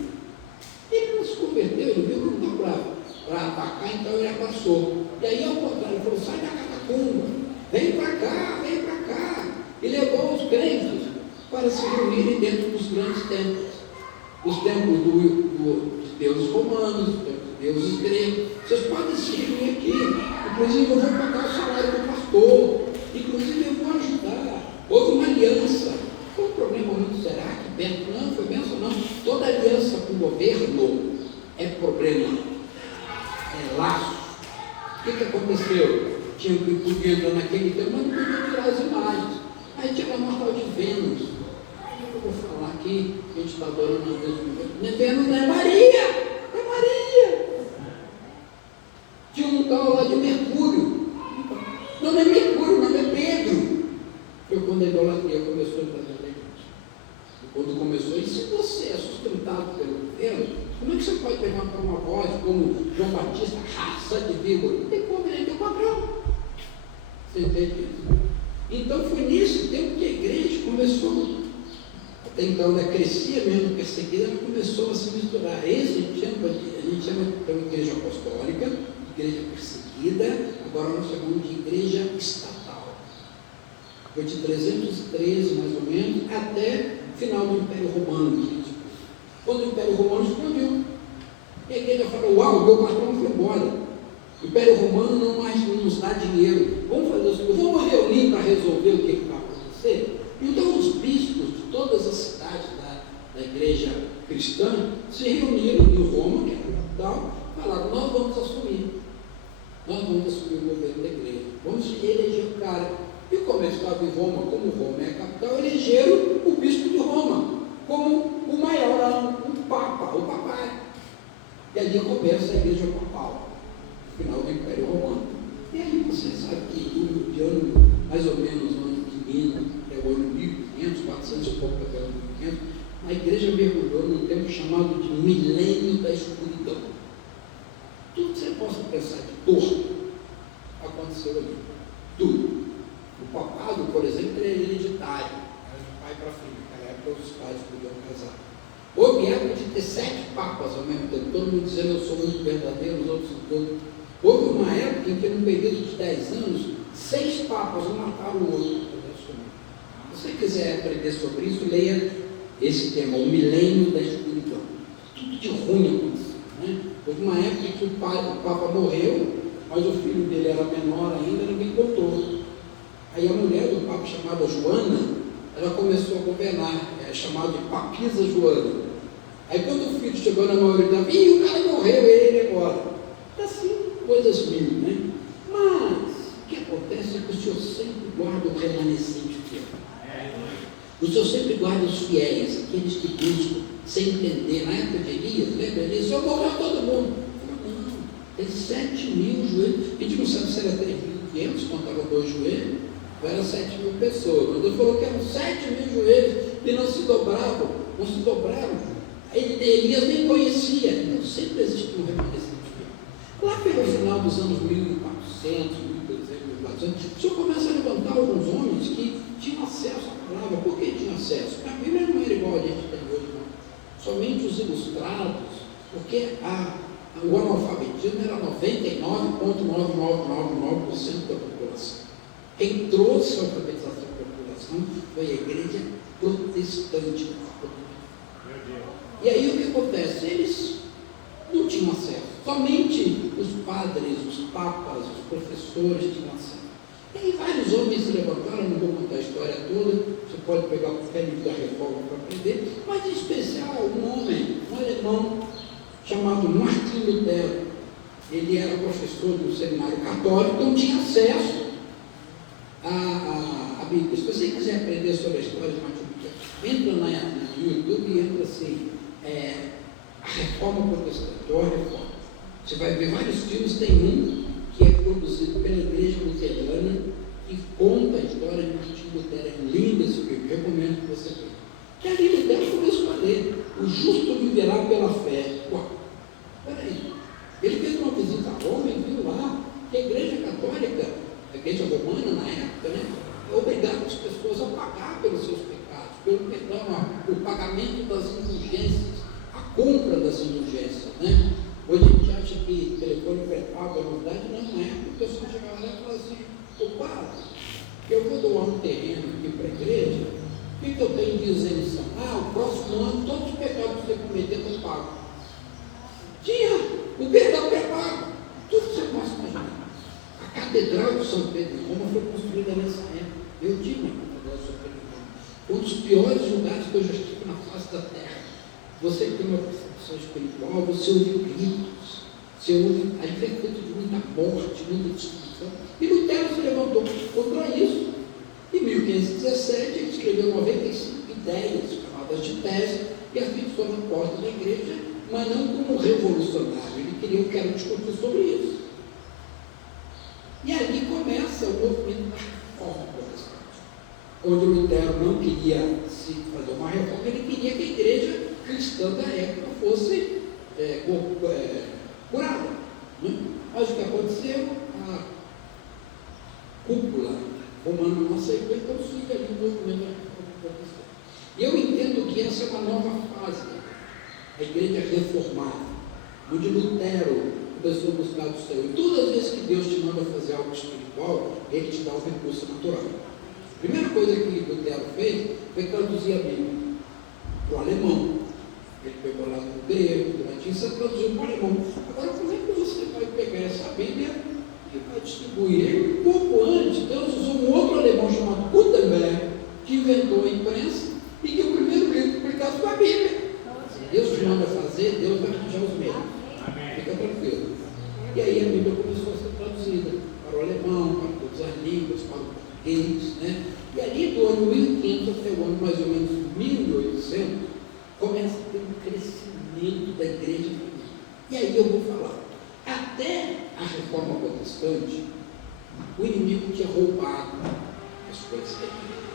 Ele não se converteu, ele viu que não estava para atacar, então ele abraçou. E aí, ao contrário, ele falou: sai da catacumba, vem para cá, vem para cá. E levou os crentes para se reunirem dentro dos grandes templos. Os templos dos deuses romanos, os templos dos deuses gregos. Vocês podem se reunir aqui. Inclusive, eu vou pagar o salário do pastor. Inclusive, eu vou ajudar. Houve uma aliança. Foi um problema muito será que Bento não foi benção, não. Toda aliança com o governo é problema, é laço. O que aconteceu? Tinha que podia naquele tempo, mas não podia tirar as imagens. Aí tinha uma tal de Vênus. Eu vou falar aqui, a gente está adorando a Deus. Não é Vênus, não é Maria! É Maria! Tinha um tal lá de Mercúrio. Não é Mercúrio, não é Pedro. Foi quando a idolatria começou a entrar na igreja. Quando começou, e se você é sustentado pelo governo, como é que você pode levantar uma voz como João Batista, raça de víbora? Não tem como, ele é teu patrão. Você entende isso? Então foi nesse tempo que a igreja começou, até então ela crescia mesmo perseguida, ela começou a se misturar. Esse a gente chama de igreja apostólica, igreja perseguida, agora nós chamamos de igreja estatal. Foi de 313 mais ou menos até o final do Império Romano. Quando o Império Romano explodiu, e a igreja falou: uau, meu patrão foi embora. O Império Romano não mais nos dá dinheiro. Vamos fazer isso. Vamos reunir para resolver o que vai acontecer. Então os bispos de todas as cidades da igreja cristã se reuniram em Roma, que era a capital, falaram: nós vamos assumir o governo da igreja. Vamos eleger o cara. E como eles estavam em Roma, como Roma é a capital, elegeram o bispo de Roma como o maior, o Papa, o papai. E ali começa a igreja papal, no final do Império Romano. E aí você sabe que de ano, mais ou menos, no ano de Minas, é o ano 1500, 400 e pouco até o ano 1500, a igreja mergulhou num tempo chamado de milênio da escuridão. Tudo que você possa pensar de torto aconteceu ali. Tudo. O papado, por exemplo, é hereditário, era de pai para filho. Naquela época os pais podiam casar. Houve época de ter 7 papas ao mesmo tempo, todo mundo dizendo: eu sou muito verdadeiro, os outros são todos. Houve uma época em que, num período de 10 anos, 6 papas, um mataram o outro. Se você quiser aprender sobre isso, leia esse tema, o milênio da escuridão. Tudo de ruim aconteceu, né? Houve uma época em que o papa morreu, mas o filho dele era menor ainda, ninguém botou. Aí a mulher do papa, chamada Joana, ela começou a governar, é chamada de Papisa Joana. Aí quando o filho chegou na maioridade, o cara morreu, ele agora. Assim, coisas mil, né? Mas o que acontece é que o Senhor sempre guarda o remanescente fiel. O Senhor sempre guarda os fiéis, aqueles que buscam, sem entender. Na época de Elias, lembra? Elias, o Senhor morreu todo mundo. Não, tem 7.000 joelhos. A gente não sabe se era 3.500, contava 2 joelhos, ou era 7.000 pessoas. Mas Deus falou que eram 7.000 joelhos que não se dobravam, não se dobraram. Elias nem conhecia, então sempre existiu um remanescente fiel. Lá pelo final dos anos 1400, 1300, 1400, o Senhor começa a levantar alguns homens que tinham acesso à palavra. Por que tinham acesso? A Bíblia não era igual a gente tem hoje, não. Somente os ilustrados, porque o analfabetismo era 99,9999% da população. Quem trouxe a alfabetização da população foi a igreja protestante. E aí o que acontece? Eles não tinham acesso. Somente os padres, os papas, os professores tinham acesso. E aí vários homens se levantaram, não vou contar a história toda, você pode pegar qualquer livro da Reforma para aprender, mas em especial um homem, um alemão, chamado Martim Lutero. Ele era professor do seminário católico, não tinha acesso à Bíblia. Se você quiser aprender sobre a história de Martim Lutero, entra no YouTube e entra assim, a Reforma Protestante, ou a Reforma. Você vai ver vários filmes, tem um que é produzido pela Igreja Luterana, e conta a história de Martinho Lutero. É lindo esse livro, recomendo que você leia. Que ali Lutero começou a ler: o justo viverá pela fé. Uau, peraí. Ele fez uma visita a Roma e viu lá que a Igreja Católica, a Igreja Romana na época, né, obrigava as pessoas a pagar pelos seus pecados, pelo perdão, o pagamento das indulgências, a compra das indulgências, né? Hoje a gente acha que telefone pré-pago é novidade, não é, porque o pessoal chegava lá e falava assim: ô padre, eu vou doar um terreno aqui para a igreja, o que eu tenho de isenção? O próximo ano todos os pecados que você cometer eu pago. Tinha o perdão pré-pago, tudo que você possa imaginar. A Catedral de São Pedro de Roma foi construída nessa época. Eu tive a Catedral de São Pedro de Roma. Foi um dos piores lugares que eu já estive na face da terra. Você tem uma percepção espiritual, você ouve gritos, você ouve, aí foi feito de muita morte, muita destruição. E Lutero se levantou contra isso. Em 1517 ele escreveu 95 ideias, chamadas de tese, e afixou na porta da igreja, mas não como revolucionário. Ele queria que era discutir sobre isso. E ali começa o movimento da reforma protestante, onde Lutero não queria se fazer uma reforma, ele queria que a igreja cristã da época fosse curada. Né? Mas o que aconteceu? A cúpula romana não aceitou, então surge ali o movimento da reforma protestante. E eu entendo que essa é uma nova fase, a igreja reformada, onde Lutero começou a buscar do Senhor. E todas as vezes que Deus te manda fazer algo espiritual, Ele te dá um recurso natural. A primeira coisa que Lutero fez foi traduzir a Bíblia para o alemão. Ele pegou lá do grego, do latim, e traduziu para o alemão. Agora, como é que você vai pegar essa Bíblia e vai distribuir? Um pouco antes, Deus usou um outro alemão chamado Gutenberg, que inventou a imprensa e que o primeiro livro publicado foi a Bíblia. Deus te manda fazer, Deus vai te dar os meios. Fica tranquilo. E aí a Bíblia começou a ser traduzida para o alemão, para todas as línguas, para o português, né? E ali do ano 1500 até o ano mais ou menos 1800, começa a ter um crescimento da igreja. E aí eu vou falar, até a reforma protestante, o inimigo tinha roubado as coisas da igreja.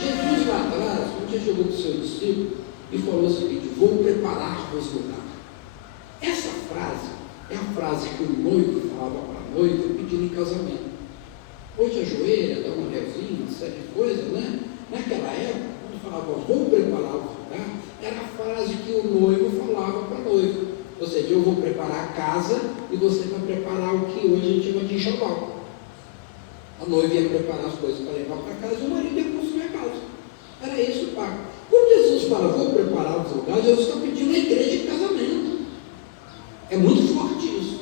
Jesus lá atrás, um dia chegou para o seu discípulo e falou o seguinte: vou preparar-vos lugar. Essa frase é a frase que o noivo falava para a noiva pedindo em casamento. Hoje a joelha, dá um anelzinho, uma série de coisas, né? Naquela época, quando falava vou preparar o lugar, era a frase que o noivo falava para a noiva. Ou seja, eu vou preparar a casa e você vai preparar o que hoje a gente chama de enxoval. A noiva ia preparar as coisas para levar para casa e o marido ia construir a casa. Era esse o pacto. Quando Jesus fala vou preparar os lugares, Jesus está pedindo a igreja em casamento. É muito forte isso.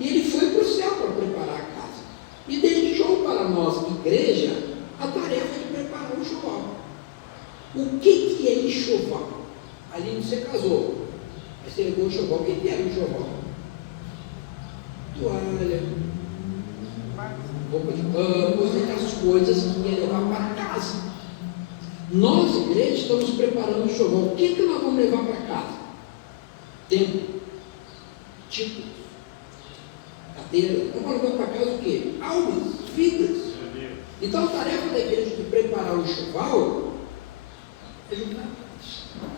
E ele foi para o céu para preparar a casa. E deixou para nós, igreja, a tarefa de preparar o enxoval. O que é enxoval? Ali você casou. Aí você levou o enxoval. O que era o enxoval? Toalha, roupa de cama, as coisas que ia levar para casa. Nós, igreja, estamos preparando o enxoval. O que nós vamos levar para casa? Tempo. Títulos, cadeira, vamos levar para casa o quê? Almas, vidas. Então a tarefa da igreja de preparar o enxoval é juntar,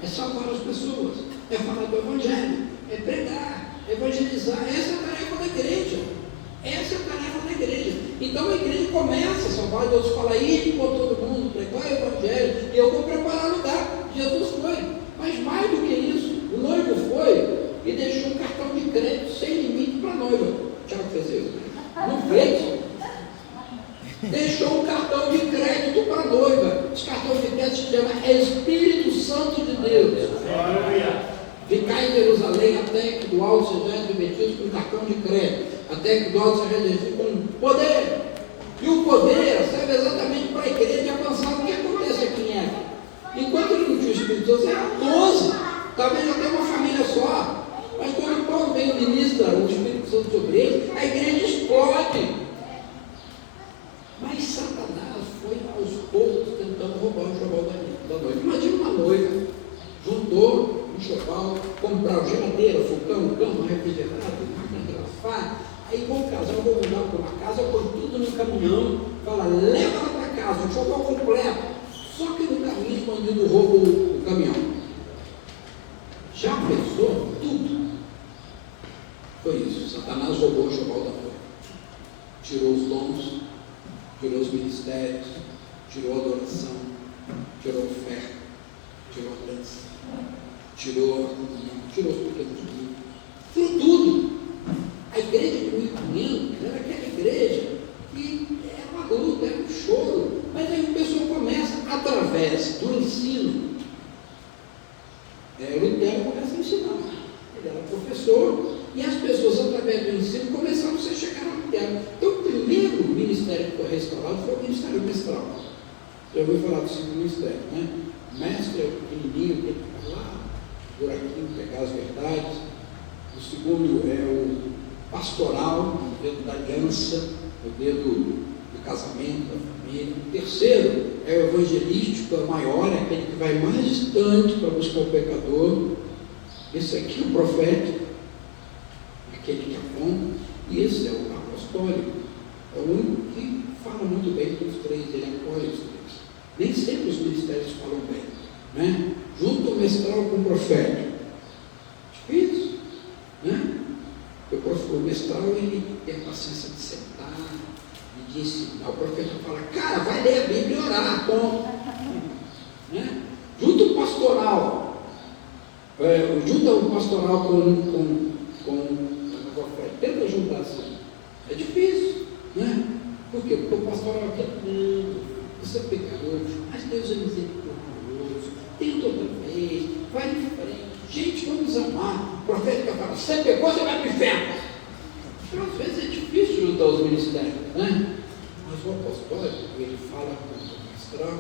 é salvar as pessoas, é falar do evangelho, é pregar, é evangelizar. Essa é a tarefa da igreja. Essa é a tarefa da igreja. Então a igreja começa a salvar. Deus fala aí com todo mundo, pregar o evangelho, e eu vou preparar lugar. Jesus foi, mas mais do que isso, o noivo foi e deixou um cartão de crédito sem limite para a noiva. Tiago fez isso? Não fez? Deixou um cartão de crédito para a noiva. Esse cartão de crédito se chama Espírito Santo de Deus. Ficar em Jerusalém até que do alto seja revestido com um cartão de crédito, até que do alto seja revestido com poder. E o poder serve exatamente para a igreja avançar. O que acontece aqui em Éfeso? Enquanto ele não tinha o Espírito Santo, era 12. Talvez até uma família só. Mas quando Paulo vem e ministra o Espírito Santo sobre ele, a igreja explode. Mas Satanás foi aos poucos tentando roubar o enxoval da noiva. Imagina uma noiva, juntou um enxoval, comprou geladeira, fogão, cama, refrigerado, máquina de lavar. Aí vão casar, vão mudar para uma casa, põe tudo no caminhão, fala, leva ela para casa, o enxoval completo. Só que no caminho os bandidos roubam o caminhão. Já pensou? Tudo. Foi isso. Satanás roubou o enxoval da fé. Tirou os dons, tirou os ministérios, tirou a adoração, tirou a oferta, tirou a dança, tirou a comunhão, tirou os pequenos grupos. Tirou tudo. A igreja de 1500 era aquela igreja que era uma luta, era um choro. Mas aí o pessoal começa, através do ensino, Lutero começa a ensinar. Ele era professor, e as pessoas, através do ensino, começaram a se chegar a Lutero. Então, o primeiro ministério que foi restaurado foi o ministério mestral. Você já ouviu falar do segundo ministério, né? O mestre é o pequenininho, que fica lá, buraquinho, pegar as verdades. O segundo é o pastoral, o dedo da aliança, o dedo do casamento, da família. O terceiro é o evangelístico, é o maior, é aquele que vai mais distante para buscar o pecador. Esse aqui é o profético, aquele que é bom. E esse é o apostólico, é o único que fala muito bem dos três, ele apoia os três. Nem sempre os ministérios falam bem, né? Junto o mestral com o profético. Difícil, né? O mestral, ele tem a paciência de sentar e de ensinar. O profeta fala, cara, vai ler a Bíblia e orar, bom. Né? Junta o pastoral, junta o pastoral com o profeta. Tenta juntar assim. É difícil, né? Por quê? Porque o pastoral aqui você é pecador, mas Deus é misericordioso, tenta outra vez, vai em frente. Gente, vamos amar. O profeta fala, você pecou, você vai para o inferno. Então, às vezes é difícil juntar os ministérios, né? Mas o apostólico, ele fala com o mestral,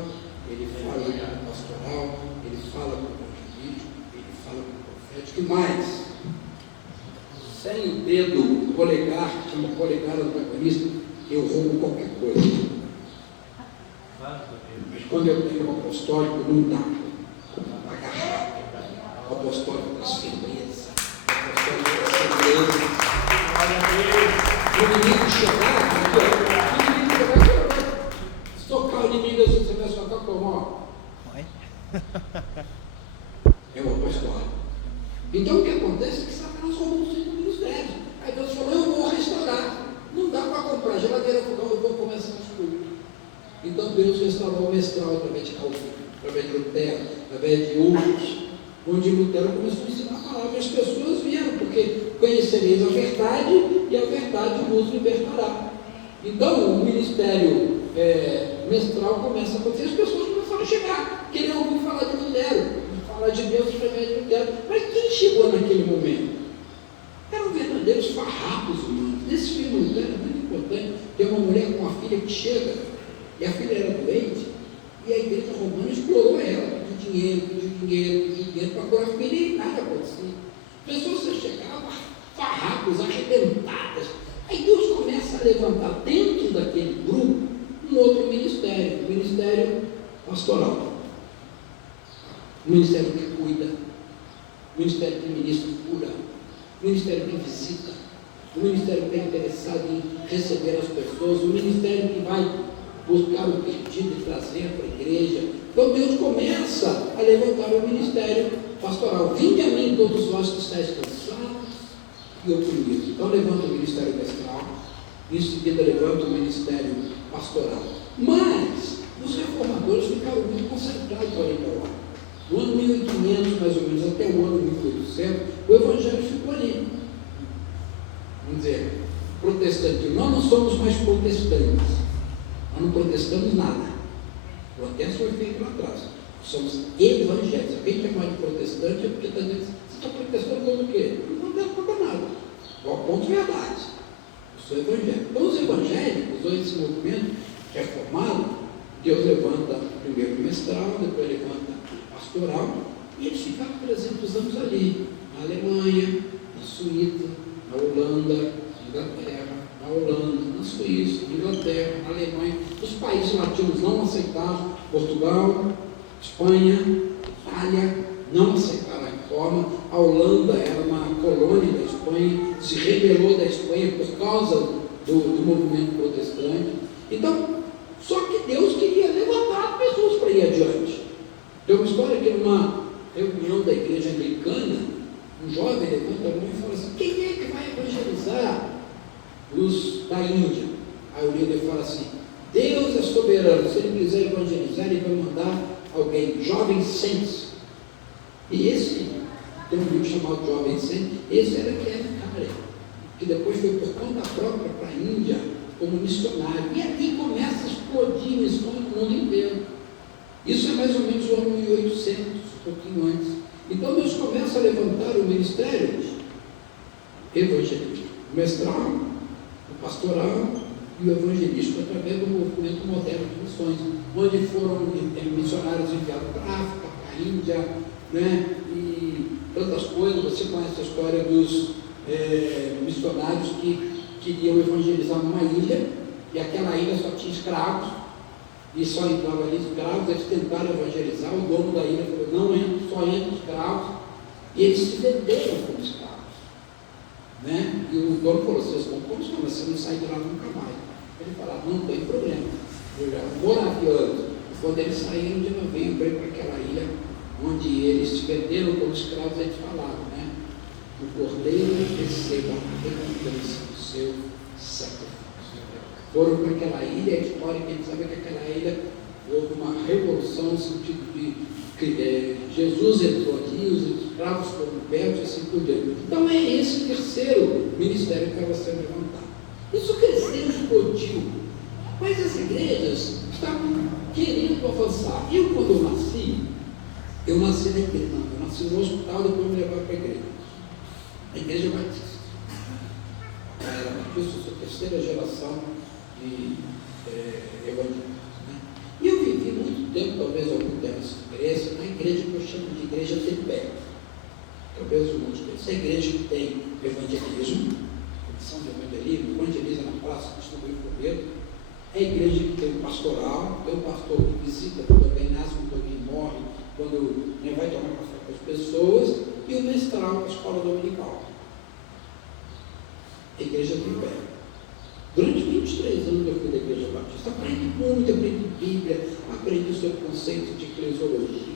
ele fala com o pastoral, ele fala com o evangelístico, ele fala com o profético. E mais, sem o dedo polegar, chama polegar antagonista, eu roubo qualquer coisa. Mas quando eu tenho o apostólico, não dá para agarrar. O apostólico das firmezas, o apostólico das certezas. O inimigo chegar, socar o inimigo, você vai socar como? É o apostólico. Então o que acontece é que Satanás roubou os 5 ministérios. Aí Deus falou, eu vou restaurar. Não dá para comprar geladeira, fogão, eu vou começar a destruir. Então Deus restaurou o mestral através de Calvino, através de Lutero, através de outros. Onde Lutero começou a ensinar a palavra e as pessoas vieram, porque conhecereis a verdade e a verdade vos libertará. Então o ministério mestral começa a acontecer, as pessoas começaram a chegar, queriam ouvir falar de Lutero, falar de Deus através de Lutero. Mas quem chegou naquele momento? Eram verdadeiros farrapos humanos. Nesse filme Lutero é muito importante, tem uma mulher com uma filha que chega, e a filha era doente, e a igreja romana explorou ela, pediu dinheiro para curar a filha e nada acontecia. Pessoas chegavam farrapos, arrebentadas. Aí Deus começa a levantar dentro daquele grupo um outro ministério, o ministério pastoral, o ministério que cuida, o ministério que ministra cura, o ministério que visita, o ministério que está interessado em receber as pessoas, o ministério que vai buscar o perdido e trazer para a igreja. Então Deus começa a levantar o ministério pastoral. Vinde a mim todos vós que estáis cansados e oprimidos. Então levanta o ministério mestral, em seguida levanta o ministério pastoral. Mas os reformadores ficaram muito concentrados ali para lá. No ano 1500, mais ou menos, até o ano 1800, o evangelho ficou ali. Vamos dizer, protestante. Nós não somos mais protestantes. Nós não protestamos nada. O protesto foi feito lá atrás. Somos evangélicos. Quem chama de protestante é porque está dizendo, você está protestando contra o quê? Não protesto contra nada. Eu aponto verdade. Eu sou evangélico. Então os evangélicos, esse movimento reformado, Deus levanta primeiro o mestral, depois levanta o pastoral, e eles ficaram 300 anos ali, na Alemanha, na Suíça, na Holanda, na Inglaterra, na Holanda, na Suíça, na Inglaterra, na Alemanha. Os países latinos não aceitavam, Portugal, Espanha, Itália, não aceitaram a reforma. A Holanda era uma colônia da Espanha, se rebelou da Espanha por causa do movimento protestante. Então, Só que Deus queria levantar pessoas para ir adiante. Tem uma história que numa reunião da igreja anglicana, um jovem levanta a mão e fala assim: quem é que vai evangelizar os da Índia? Aí o líder fala assim: Deus é soberano, se ele quiser evangelizar, ele vai mandar alguém, jovem Saints. E esse, tem um livro chamado Jovem Saints, esse era Kenneth Hagin, que depois foi por conta própria para a Índia como missionário. E aqui começa a explodir missões no mundo inteiro. Isso é mais ou menos o ano 1800, um pouquinho antes. Então Deus começa a levantar o ministério evangelístico, o mestral, o pastoral e o evangelístico através do movimento moderno de missões, onde foram missionários enviados para a África, para a Índia, né, e tantas coisas. Você conhece a história dos missionários que queriam evangelizar numa ilha, e aquela ilha só tinha escravos, e só entravam ali escravos. Eles tentaram evangelizar, o dono da ilha falou: não entra, só entra escravos, e eles se venderam como escravos, né? E o dono falou: vocês vão como escravos, mas você não sai de lá nunca mais. Ele falou: não tem problema, eu já moravianos. E quando eles saíram de navio, veio para aquela ilha onde eles se venderam como escravos, eles falaram, né? O cordeiro receba a recompensa do seu sacrifício. Foram para aquela ilha, a história que a gente sabe que aquela ilha houve uma revolução no sentido de que Jesus entrou ali, os escravos foram libertos e assim por diante. Então é esse terceiro ministério que estava sendo levantado. Isso cresceu, explodiu, mas as igrejas estavam querendo avançar. Eu, quando eu nasci na igreja, não, eu nasci no hospital, depois me levaram para a igreja. A igreja batista. Era batista, sou terceira geração de evangélicos, né? E eu vivi muito tempo, talvez algum tempo essa igreja, na igreja que eu chamo de igreja de pé. Talvez um monte de essa igreja que tem evangelismo, comissão de evangelismo, evangeliza na praça, distribui fogueiro. É a igreja que tem o pastoral, tem o pastor que visita quando alguém nasce, quando alguém morre, quando vai tomar café com as pessoas, e o mestral, a escola dominical. A igreja de pé. Durante 23 anos eu fui da igreja batista, aprendi muito, aprendi Bíblia, aprendi sobre o conceito de eclesiologia,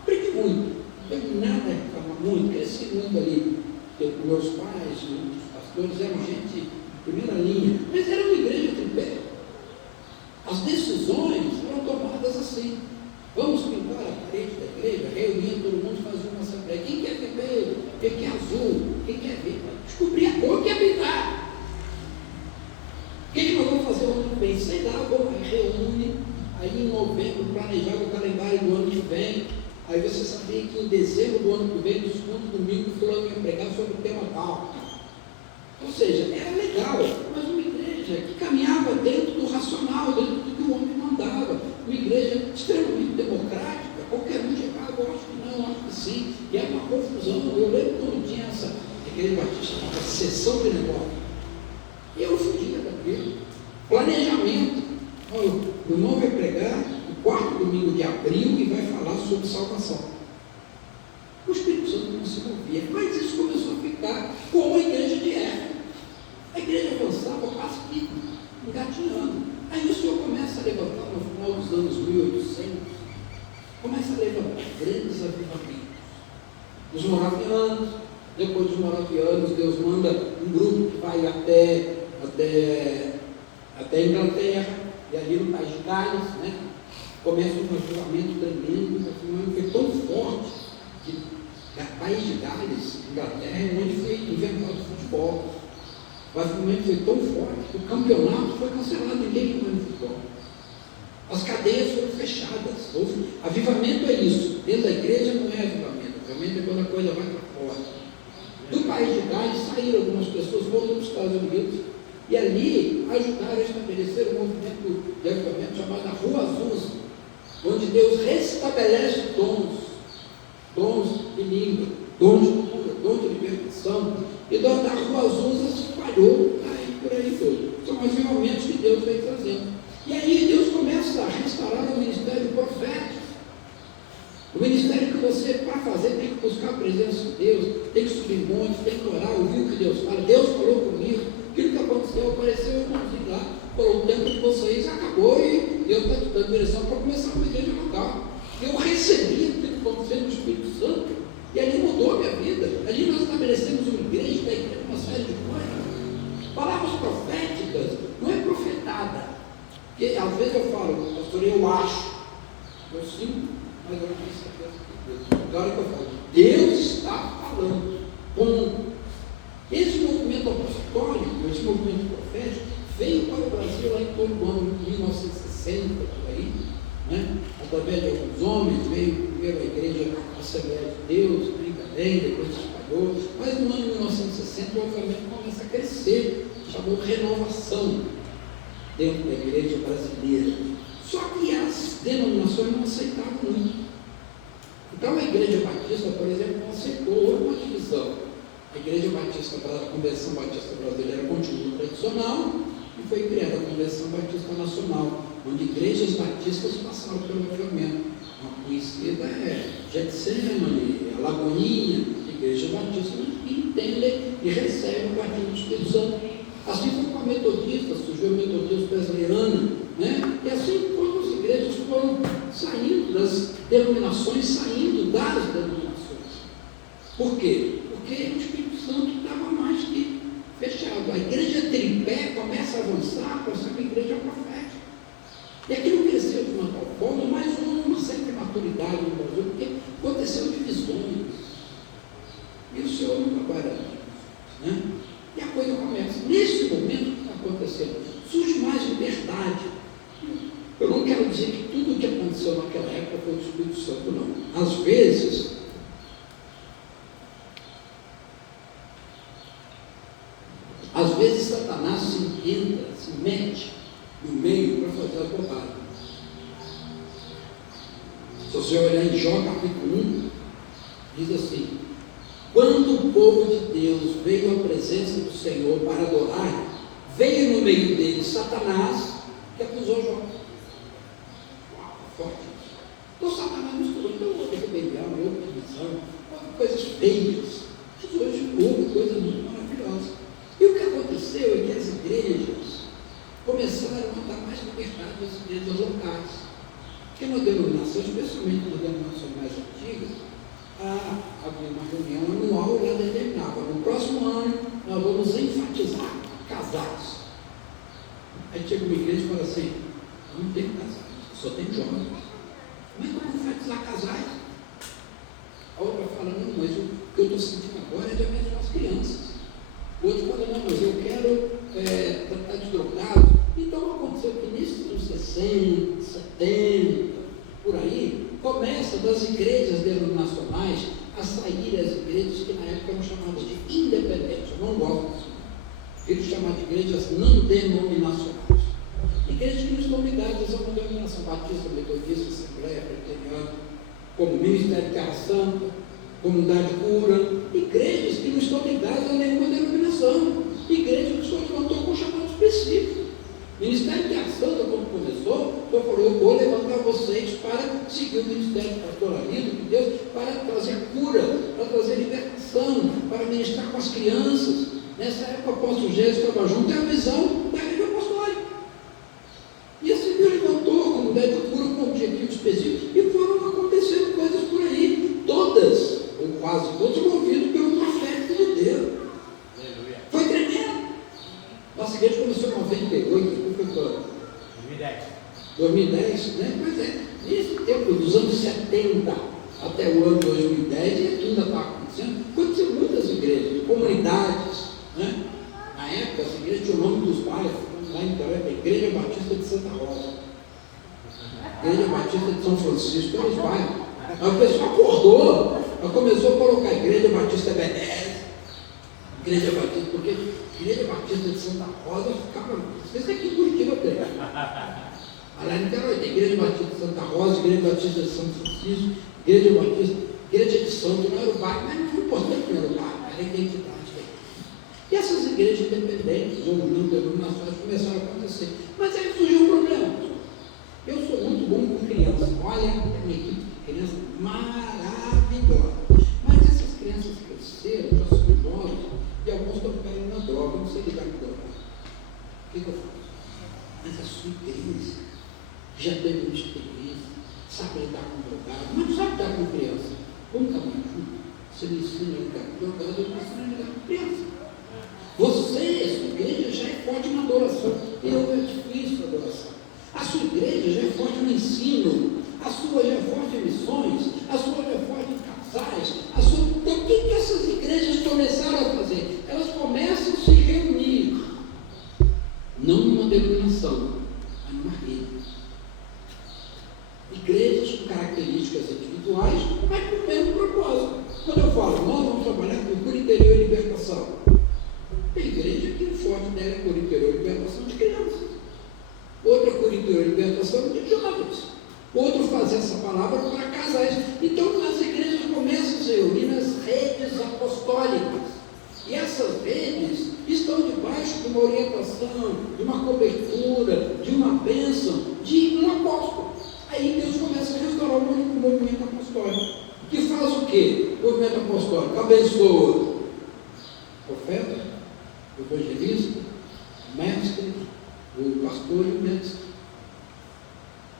aprendi muito, não tenho nada a reclamar muito, cresci muito ali, porque meus pais, os pastores eram gente de primeira linha, mas era uma igreja de pé. As decisões foram tomadas assim: vamos pintar a parede da igreja, reunia todo mundo, fazia uma assembleia. Quem quer vermelho? Quem quer azul? Quem quer verde? Descobrir a cor que é pintar. O que nós vamos fazer o ano que vem? Sei lá, vamos reúne, aí em novembro planejava o calendário do ano que vem. Aí você sabia que em dezembro do ano que vem, no segundo domingo, o fulano ia pregar sobre o tema tal. Ou seja, era legal, mas uma igreja que caminhava dentro do racional, dentro do que o homem mandava. Uma igreja extremamente democrática, qualquer um chegava: eu acho que não, eu acho que sim, e era uma confusão. Eu lembro quando tinha essa igreja batista, chamada sessão de negócio, e eu fugia daquilo. Planejamento: o irmão vai pregar no quarto domingo de abril e vai falar sobre salvação. O Espírito Santo não se movia, mas isso começou a ficar como a igreja de época. A igreja avançava quase que engatinhando. Aí o Senhor começa a levantar, no final dos anos 1800, começa a levantar grandes avivamentos. Os moravianos, depois dos moravianos, Deus manda um grupo que vai até a Inglaterra, e ali no país de Gales, né? Começa um avivamento tremendo. O avivamento foi tão forte que no país de Gales, Inglaterra, é onde foi inventado o futebol. O avivamento foi tão forte que o campeonato foi cancelado, ninguém foi no futebol. As cadeias foram fechadas. Avivamento é isso. Dentro da igreja não é avivamento. Avivamento é quando a coisa vai para fora. Do país de Gales saíram algumas pessoas, foram para os Estados Unidos, e ali ajudaram a estabelecer um movimento de avivamento chamado a Rua Azusa, onde Deus restabelece dons de língua, dons de cura, dons de libertação. E da Rua Azusa se espalhou aí por aí todo. São avivamentos que Deus vem trazendo. E aí Deus começa a restaurar o ministério profético. O ministério que você, para fazer, tem que buscar a presença de Deus, tem que subir montes, tem que orar, ouvir o que Deus fala. Deus falou comigo, aquilo que aconteceu, apareceu um irmãozinho lá, falou: o tempo de vocês acabou e dando direção para começar uma igreja local. Eu recebi aquilo como sendo o Espírito Santo, e ali mudou a minha vida. Ali nós estabelecemos uma igreja, uma série de coisas. Palavras proféticas, não é profetada. Porque às vezes eu falo, pastor, eu acho, eu sinto, mas eu não tenho certeza de Deus. Na hora que eu falo, Deus está falando. Esse movimento apostólico, esse movimento profético, veio para o Brasil lá em torno do ano de 1960, por aí, né? Através de alguns homens, veio primeiro a igreja Assembleia de Deus, em Belém, depois se espalhou, mas no ano de 1960 o movimento começa a crescer, chamou renovação dentro da igreja brasileira. Só que as denominações não aceitavam muito. Então a igreja batista, por exemplo, não aceitou, houve uma divisão. A igreja batista, a Convenção Batista Brasileira continua tradicional e foi criada a Convenção Batista Nacional, onde igrejas batistas passaram pelo movimento. Uma conhecida é Getsemane, a Lagoinha, igrejas batistas que entendem e recebem o batismo do Espírito Santo. Assim foi com a metodista, surgiu a metodista presbiteriana, né? E assim todas as igrejas foram saindo das denominações, saindo das denominações. Por quê? Porque o Espírito Santo estava mais que fechado. A igreja tripé começa a avançar para ser uma igreja profética. E aquilo cresceu de uma tal forma, mas houve uma certa maturidade no Brasil, porque aconteceu divisões. E o Senhor não trabalha, né? E a coisa começa. Nesse momento que está acontecendo, surge mais liberdade. Eu não quero dizer que tudo o que aconteceu naquela época foi do Espírito Santo, não. Às vezes Satanás se mete no meio para fazer as bobagens. Se você olhar em Jó capítulo 1, diz assim: quando o povo de Deus veio à presença do Senhor para adorar, veio no meio dele Satanás, que acusou Jó. Uau, forte isso. Então Satanás misturou, então houve rebelião, houve divisão, houve coisas feias, mas hoje houve coisas muito maravilhosas. E o que aconteceu é que as igrejas começaram a dar mais liberdade às igrejas locais. Porque na denominação, especialmente nas denominações mais antigas, havia uma reunião anual e ela determinava: no próximo ano nós vamos enfatizar casais. Aí chega uma igreja e fala assim: não tem casais, só tem jovens. Como é que eu vou enfatizar casais? A outra fala: não, mas o que eu estou sentindo agora é de abençoar as crianças. O outro fala: não, mas eu quero tratar de drogados. Então aconteceu que nesses anos 60, 70, por aí, começa das igrejas denominacionais a sair as igrejas que na época eram chamadas de independentes. Eu não gosto disso. Eles chamam de igrejas não denominacionais. Igrejas que não estão ligadas a uma denominação batista, metodista, assembleia, presbiteriana, como Ministério de Terra Santa, Comunidade de Cura. Igrejas que não estão ligadas a nenhuma denominação. Igrejas que o Senhor levantou com um chamado específico. Ministério de Terra Santa, quando começou, o Senhor falou: eu vou levantar vocês para seguir o ministério de pastoralismo de Deus, para trazer cura, para trazer libertação, para ministrar com as crianças. Nessa época, o apóstolo Gésio estava junto, é a visão da igreja apostólica. E assim Deus levantou a comunidade de cura com um objetivo específico, e foram acontecendo coisas por aí, todas, ou quase todas, movidas pelo profeta de Deus. Foi tremendo. Nossa igreja começou em 98, foi quando? 2010, né? Pois é, nesse tempo, dos anos 70 até o ano 2010, ainda está acontecendo. Aconteceu muitas igrejas, comunidades, né? Na época, as igrejas tinham o nome dos bairros, lá em Caramba, Igreja Batista de Santa Rosa, Igreja Batista de São Francisco, eram os bairros. Aí o pessoal acordou, aí começou a colocar Igreja Batista Bené, Igreja Batista, porque Igreja Batista de Santa Rosa ficava, vocês aqui em Curitiba tem. Lá em Niterói tem Igreja Batista de Santa Rosa, Igreja Batista de São Francisco, Igreja Batista, Igreja de Santo, não era o bairro, mas não foi importante, não era o bairro, era a identidade. E essas igrejas independentes, ou não denominações, começaram a acontecer. Mas aí surgiu um problema. Eu sou muito bom com crianças. Olha, tem uma equipe de crianças maravilhosa. Mas essas crianças cresceram, já são jovens, e alguns estão caindo na droga, não sei lidar com droga. O que eu faço? Mas a sua igreja já teve um Mas não sabe lidar com criança. Vamos caminhar junto. Você me ensina a lidar com criança, eu ensino a lidar com criança. Você, sua igreja, já é forte na adoração. Eu é difícil na adoração. A sua igreja já é forte no ensino. A sua já é forte em missões. A sua já é forte em casais. Então, o que essas igrejas começaram a fazer? Elas começam a se reunir. Não numa denominação, mas numa rede. Igrejas com características individuais, mas com o mesmo propósito. Quando eu falo, nós vamos trabalhar com cura interior e libertação. Tem igreja que o forte dela é cura interior e libertação de crianças. Outra cura interior e libertação de jovens. Outro fazer essa palavra para casais. Então as igrejas começam a se reunir nas redes apostólicas. E essas redes estão debaixo de uma orientação, de uma cobertura, de uma bênção, de um apóstolo. Aí Deus começa a restaurar o movimento apostólico. Que faz o quê? O movimento apostólico abençoa o profeta, o evangelista, o mestre, o pastor e o mestre.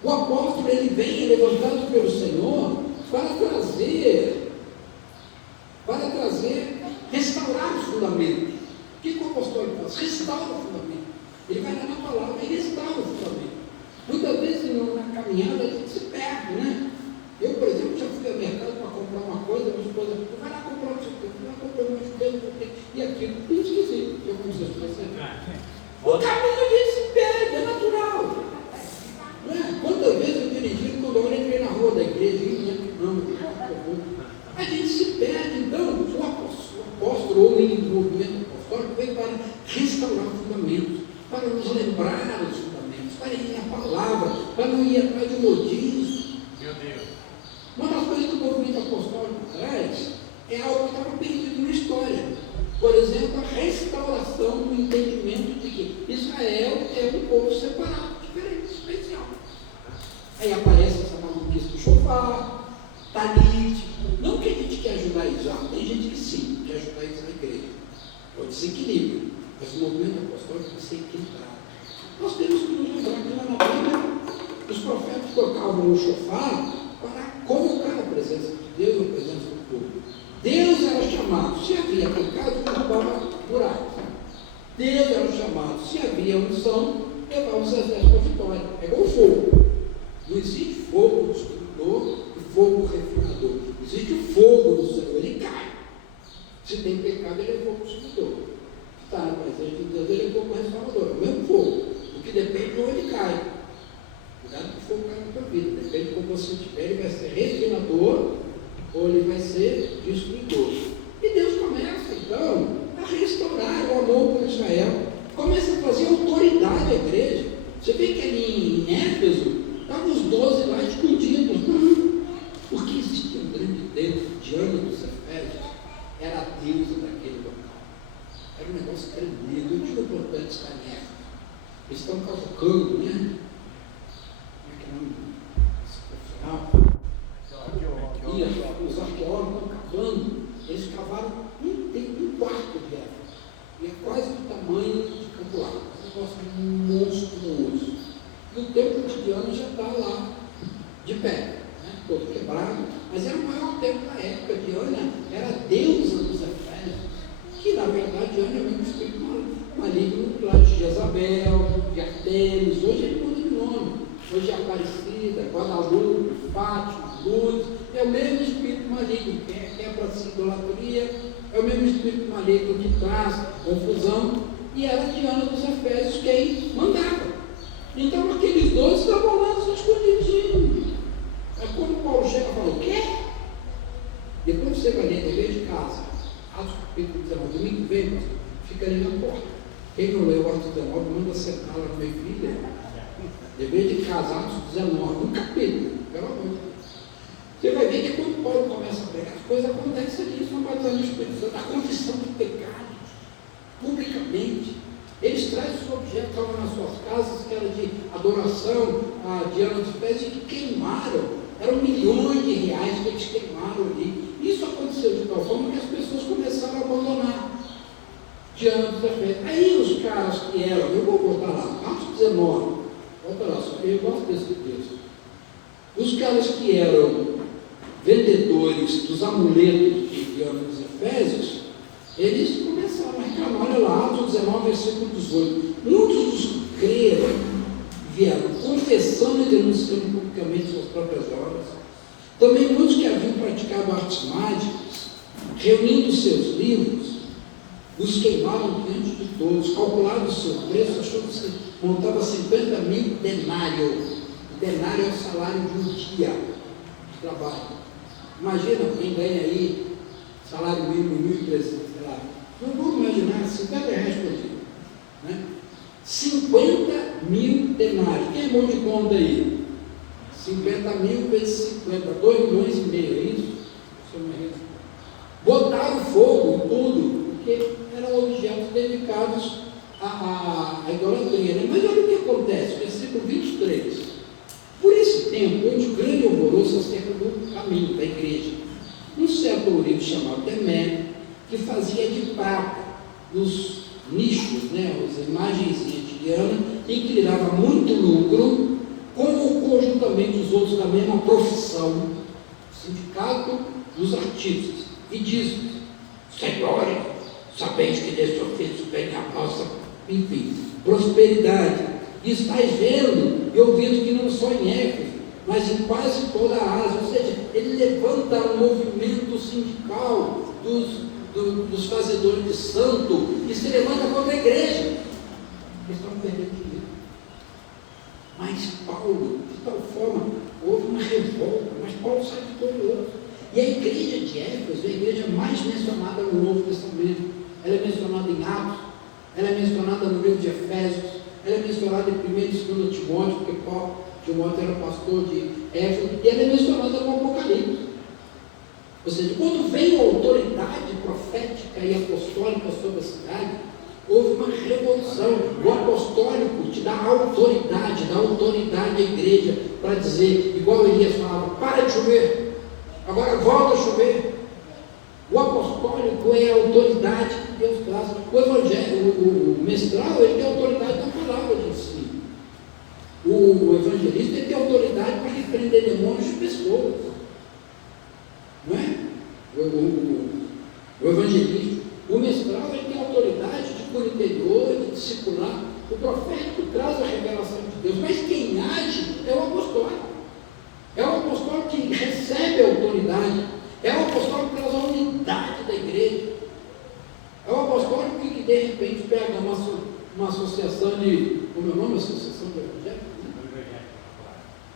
O apóstolo, ele vem levantado pelo Senhor para trazer, restaurar os fundamentos. O que o apóstolo faz? Restaura o fundamento. Ele vai lá na palavra e restaura o fundamento. Muitas vezes na caminhada a gente se perde, né? Eu, por exemplo, já fui ao mercado para comprar uma coisa, minha esposa falou, vai lá comprar um chute, vai lá comprar um chute, e aquilo, e esqueci. Eu comecei a fazer. O caminho a gente se perde, é natural. Não é? Quantas vezes eu dirigi, quando eu entrei na rua da igreja, a gente se perde. Então, o apóstolo, ou o movimento apostólico, vem para restaurar fundamentos, para nos lembrar dos fundamentos, para ir na palavra, para não ir atrás de modismo. Meu Deus. Uma das coisas que o movimento apostólico traz é algo que estava perdido na história. Por exemplo, a restauração do entendimento de que Israel é um povo separado, diferente, especial. Aí aparece essa maluquice do shofar, talit. Não que a gente quer ajudar Israel, tem gente que sim, quer ajudar Israel na igreja. Pode ser equilíbrio, mas o movimento apostólico tem que ser equilibrado. Nós temos que nos lembrar que lá na Bíblia, os profetas tocavam o shofar para convocar a presença de Deus, a presença do povo. Deus era chamado, se havia pecado, derrubava buracos. Deus era chamado, se havia unção, levava os exércitos para a vitória. É igual fogo. Não existe fogo destruidor e fogo refinador. Existe o fogo do Senhor, ele cai. Se tem pecado, ele é fogo destruidor. Tá, mas a gente Deus, ele é fogo restaurador. É o mesmo fogo. O que depende de onde cai. Cuidado que o fogo cai na tua vida. Depende de como você estiver, ele vai ser refinador ou ele vai ser destruidor. E Deus começa, então, a restaurar o amor por Israel. Começa a trazer autoridade à igreja. Você vê que ali em Éfeso, estavam os 12 lá escondidos. Porque existia um grande Deus, Diana dos Efésios, era a deusa daquele local. Era um negócio tremendo. Eu digo importante estar em Éfeso. Eles estão cavucando, né? Como é que é o nome? Profissional. Os arqueólogos estão cavando, eles cavaram um quarto de Éfeso. E é quase do tamanho de Campo Largo. Um negócio monstruoso. E o templo de Diana já está lá, de pé, né? Todo quebrado, mas era o maior templo da época. Diana era a deusa dos Efésios, que na verdade Diana é o mesmo espírito maligno lá de Jezabel, de Artemis. Hoje ele muda de nome. Hoje é Aparecida, Guadalupe, Fátima, Lourdes. É o mesmo espírito maligno que é para si idolatria, é o mesmo espírito maligno que traz confusão. E era Diana dos Efésios quem mandava. Então aqueles 12 estavam lá escondidinhos. Mas quando Paulo chega e fala, o quê? Depois você vai ler dever de casa, Atos capítulo 19, domingo vem, pastor, fica ali na porta. Quem não leu Atos 19, manda sentar lá no meio filho. Dever de casa, Atos 19, um capítulo, pelo amor de Deus. Você vai ver que quando Paulo começa a pregar, as coisas acontecem ali, são batendo no Espírito Santo, a confissão de pecados, publicamente. Eles trazem os objetos, estavam nas suas casas, que era de adoração a Diana dos Efésios, e queimaram. Eram milhões de reais que eles queimaram ali. Isso aconteceu de tal forma que as pessoas começaram a abandonar Diana dos Efésios. Aí os caras que eram, eu vou voltar lá, Atos 19, volta lá, só que eu gosto desse texto. Os caras que eram vendedores dos amuletos de dos Efésios, eles começaram a reclamar. Olha lá, Atos 19, versículo 18. Muitos dos que creram vieram confessando e denunciando publicamente suas próprias obras. Também muitos que haviam praticado artes mágicas, reunindo seus livros, os queimaram diante de todos, calcularam o seu preço, achou que se montava 50 mil denários. Denário é o salário de um dia de trabalho. Imagina quem ganha aí salário mínimo 1.300, sei lá. Não vou imaginar, 50 reais por dia. Né? 50 mil denários. Quem é bom de conta aí? 50 mil vezes 50, 2,5 milhões, é isso? Botaram fogo em tudo, porque eram objetos dedicados à idolatria. Né? Mas olha o que acontece, versículo 23. Por esse tempo, houve um grande alvoroço acerca do caminho da igreja. Um certo ourives chamado Demé, que fazia de prata os nichos, né, as imagens de Diana, e que lhe dava muito lucro, como conjuntamente os outros da mesma profissão, sindicato dos artistas, e diz: Senhores, sabeis que desse ofício vem a nossa, enfim, prosperidade. E estáis vendo e ouvindo que não só em Éfeso, mas em quase toda a Ásia. Ou seja, ele levanta um movimento sindical dos fazedores de santo e se levanta contra a igreja. Eles estão perdendo dinheiro. Mas Paulo, de tal forma, houve uma revolta, mas Paulo sai vitorioso. E a igreja de Éfeso é a igreja mais mencionada no Novo Testamento. Ela é mencionada em Atos, ela é mencionada no livro de Efésios, ela é mencionada em 1 e 2 Timóteo, porque Timóteo era pastor de Éfeso, e ela é mencionada no Apocalipse. Ou seja, quando veio a autoridade profética e apostólica sobre a cidade, houve uma revolução. O apostólico te dá autoridade, à igreja, para dizer, igual Elias falava: para de chover, agora volta a chover. O apostólico é a autoridade que Deus traz. O evangelho, o mestral, ele tem autoridade da palavra de ensino. O evangelista, ele tem autoridade para repreender demônios de pessoas. Não é? O evangelista. O mestral, ele tem autoridade de pôr interior, de discipular. O profético traz a revelação de Deus. Mas quem age é o apostólico. É o apostólico que recebe a autoridade. É o apostólico que traz a unidade da igreja. É o apostólico que de repente pega uma associação de, como é o nome? Associação de evangélicos, né?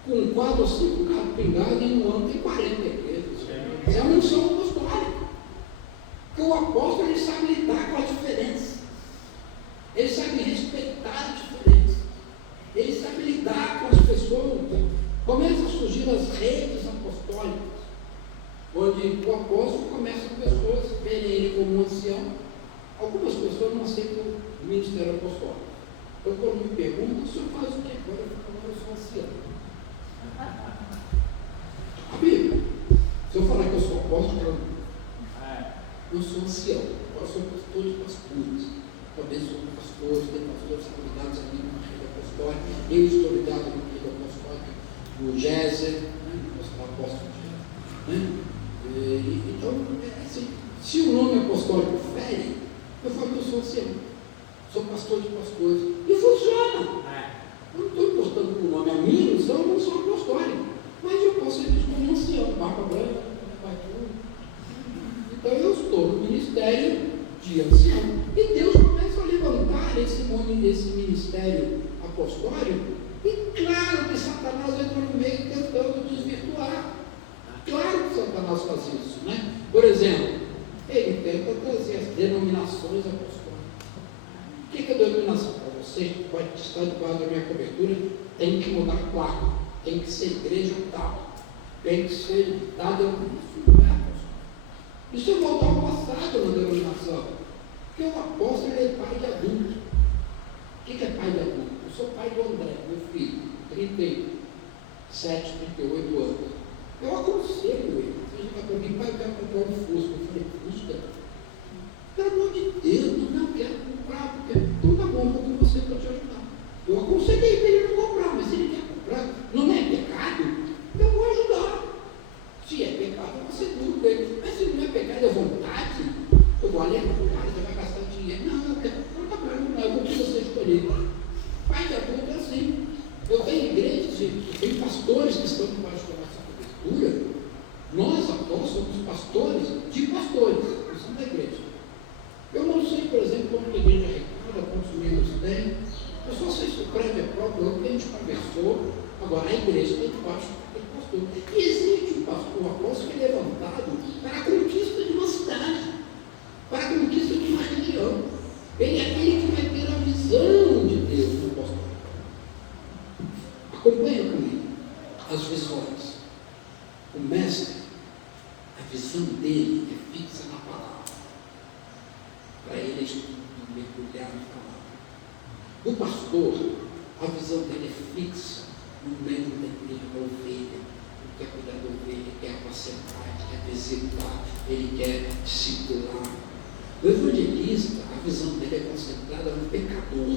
Com 4 ou 5 carros pingados, e no ano tem 40 igrejas. É a unção apostólica. Porque o apóstolo, ele sabe lidar com a diferença. Ele sabe respeitar a diferença. Ele sabe lidar com as pessoas. Começa a surgir as redes apostólicas, onde o apóstolo começa com pessoas verem ele como um ancião. Algumas pessoas não aceitam o ministério apostólico. Então, quando me perguntam, o senhor faz o que agora? Eu sou ancião. Amigo, se eu falar que eu sou apóstolo, eu sou ancião. Agora sou pastor de pastores. Também sou pastor, tem pastores convidados ali na rede apostólica. Eu estou ligado na rede apostólica, no Géser, né? Apóstolo de Géser, né? Então, assim, se o nome apostólico fere, eu falo que eu sou ancião, sou pastor de pastores, e funciona. Eu não estou importando com o nome, a minha missão, eu não sou apostólico, mas eu posso ser visto como ancião, barba branca, pastor. Então eu estou no ministério de ancião, e Deus começa a levantar esse ministério apostólico, e claro que Satanás entra no meio tentando desvirtuar. Claro que Satanás faz isso, né? Por exemplo, ele tenta trazer as denominações apostólicas. O que é denominação? Para você que pode estar debaixo da minha cobertura, tem que mudar a placa, tem que ser igreja tal, tem que ser dada. Isso não é apostólico. Isso é voltar ao passado na denominação. Porque o apóstolo é pai de adulto. O que é pai de adulto? Eu sou pai do André, meu filho, 37, 38 anos. Eu aconselho ele. Ele vai para mim: pai, eu quero comprar um Fusca. Eu falei: Fusca? Pelo amor de Deus, não quero comprar, porque então tá bom, vou com você para te ajudar. Eu aconselhei para ele não comprar, mas se ele quer comprar, não é pecado, eu vou ajudar. Se é pecado, estão debaixo da nossa cobertura, nós apóstolos somos pastores de pastores, nós somos da igreja. Eu não sei, por exemplo, como a igreja arrecada, quantos membros tem, eu só sei se o prédio é próprio, o que a gente conversou, agora a igreja está debaixo do pastor. E existe um pastor, um apóstolo que é levantado para a conquista de uma cidade, para a conquista de uma região. Ele é aquele que vai ter a visão de Deus no pastor. Acompanha comigo as visões. O mestre, a visão dele é fixa na palavra. Para ele mergulhar na palavra. O pastor, a visão dele é fixa no meio da igreja da ovelha. Ele quer cuidar da ovelha, ele quer apacentar, ele quer visitar, ele quer discipular. O evangelista, a visão dele é concentrada no pecador.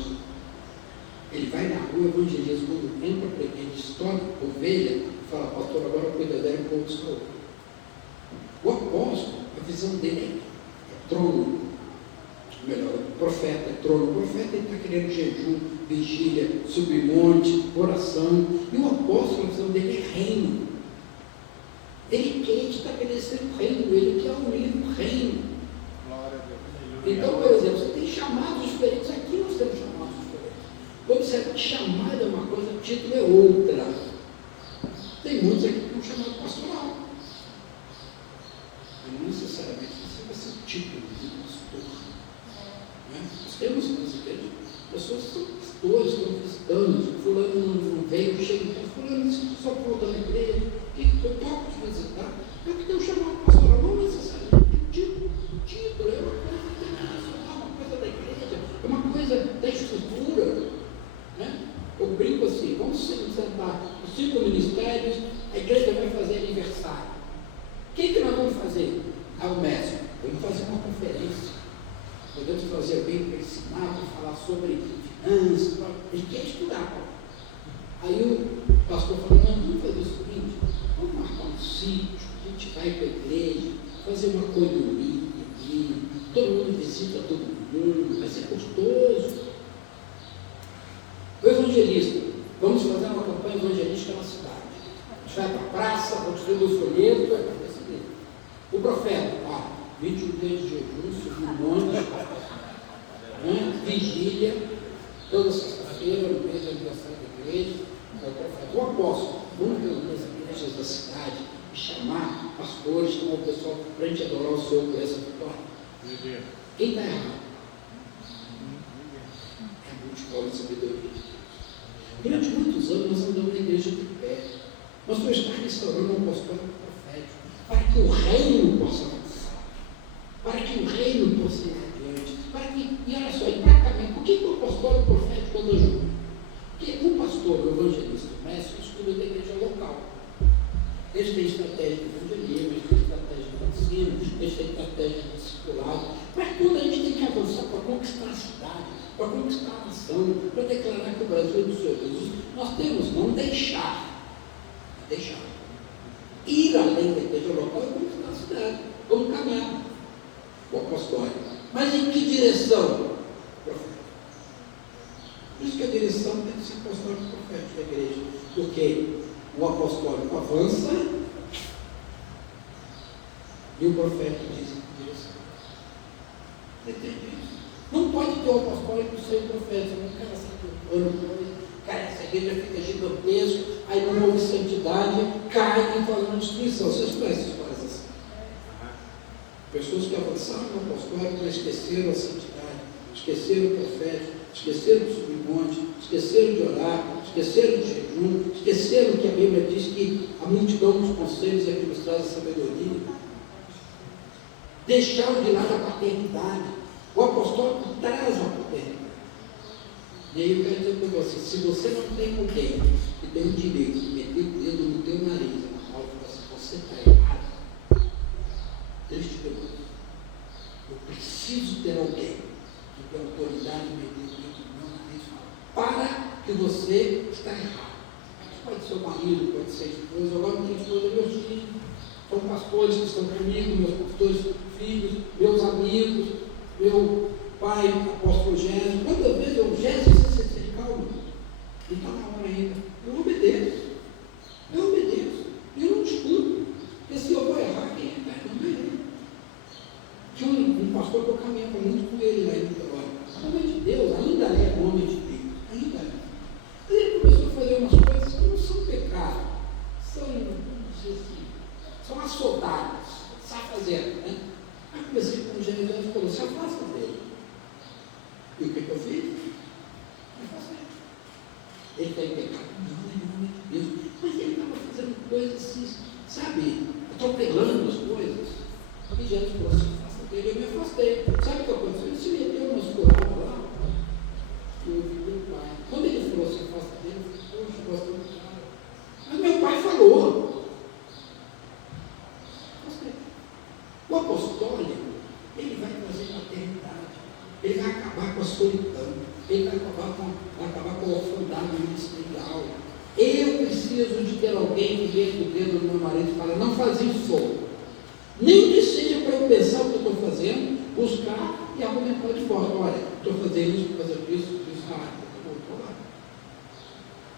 Ele vai na rua, evangeliza, quando entra para a igreja, estoura a ovelha, e fala, pastor, agora cuida dela e pouco estou. O apóstolo, a visão dele é trono. Melhor, o profeta é trono. O profeta está querendo jejum, vigília, subir monte, oração. E o apóstolo, a visão dele é reino. Ele quer estabelecer o reino, ele quer unir o reino. Então, por exemplo, você tem chamados diferentes. Aqui nós temos chamados diferentes. Observe que chamada é uma coisa, título é outra. Tem muitos aqui que têm um chamado pastoral. Mas não necessariamente você vai ser título de pastor. Nós temos nas igrejas pessoas que são pastores, estão visitando, fulano não veio, chega, fulano só volta na igreja, que eu toco te visitar. É o que tem um chamado pastoral, não necessariamente título, é uma coisa internacional, uma coisa da igreja, é uma coisa da estrutura. Eu brinco assim, vamos sentar os 5 ministérios, a igreja vai fazer aniversário. O que nós vamos fazer? O mestre, vamos fazer uma conferência. Podemos fazer alguém para ensinar, para falar sobre finanças, ele quer estudar. Aí o pastor falou, não, vamos fazer o seguinte, vamos marcar um sítio, a gente vai para a igreja, fazer uma coinonia aqui, todo mundo visita todo mundo, vai ser gostoso. O evangelista, vamos fazer uma campanha evangelística na cidade. A gente vai para a praça, vamos distribuir o folheto, vai para esse dele. O profeta, 21 dias de jejum, subir um monte, vigília, toda sexta-feira, no mês de aniversário da igreja, o apóstolo, vamos reunir as igrejas da cidade e chamar pastores, chamar o pessoal para a gente adorar o Senhor por essa vitória. Quem está errado? É muito escola de sabedoria. Durante muitos anos nós andamos na igreja de pé. Nós vamos estar restaurando um apostolado profético para que o reino possa avançar, para que o reino possa ir adiante, para que, e olha só, e praticamente, por que o apostolado profético anda junto? Porque o pastor, o evangelista, o mestre, estuda da igreja local. Eles têm estratégia de evangelismo, eles têm estratégia de ensino, eles têm estratégia de discipulado, mas tudo a gente tem que avançar para conquistar a cidade, para conquistar a nação, para declarar que o Brasil é do Senhor Jesus. Nós temos não deixar, ir além da igreja local e conquistar a cidade, vamos caminhar o apostólico. Mas em que direção? Profética. Por isso que a direção tem que ser apostólico profético da igreja, porque o apostólico avança e o profeta diz em que direção. Você entende isso? Não pode ter o apostólico sem o profeta, não quero essa cara, essa igreja fica gigantesca, aí não houve santidade, cai e faz uma destruição. Vocês conhecem histórias assim? Pessoas que avançaram no apostolado, mas esqueceram a santidade, esqueceram o profeta, esqueceram de subir monte, esqueceram de orar, esqueceram de jejum, esqueceram que a Bíblia diz que a multidão dos conselhos é que nos traz a sabedoria. Deixaram de lado a paternidade. O apostolado traz a paternidade. E aí eu quero dizer para você, se você não tem alguém que tem o direito de meter o dedo no teu nariz, na mão, você está errado. Triste demais. Eu preciso ter alguém que tem autoridade de meter o dedo no meu nariz e falar, para que você está errado. Pode ser o marido, pode ser a esposa, agora não tem esposa, meus filhos. São pastores que estão comigo, meus pastores filhos, meus amigos, meu pai, apóstolo Gésio. Quantas vezes eu, Gésio, você calma, não está na hora ainda. Eu obedeço. dizer assim, são açoudadas, safazeiras, né? Aí comecei com o general e falou, se afasta dele. E o que eu fiz? Me afastei. Ele está em pecado? Não, em nome de Deus. Mas ele estava fazendo coisas assim, sabe, atropelando as coisas. E Jesus falou, se afasta dele, eu me afastei. Sabe o que aconteceu? Ele se meteu nas curadas lá. E eu vi meu pai. Quando ele falou, se afasta dele, eu falei, poxa, eu gosto do cara. Mas meu pai falou. O apostólico, ele vai trazer maternidade, ele vai acabar com a solidão, ele vai acabar com a orfandade ministerial. Eu preciso de ter alguém que veja o dedo no meu marido e fala, não faz isso. Nem que seja para eu pensar o que eu estou fazendo, buscar e argumentar de volta. Olha, estou fazendo isso por causa disso,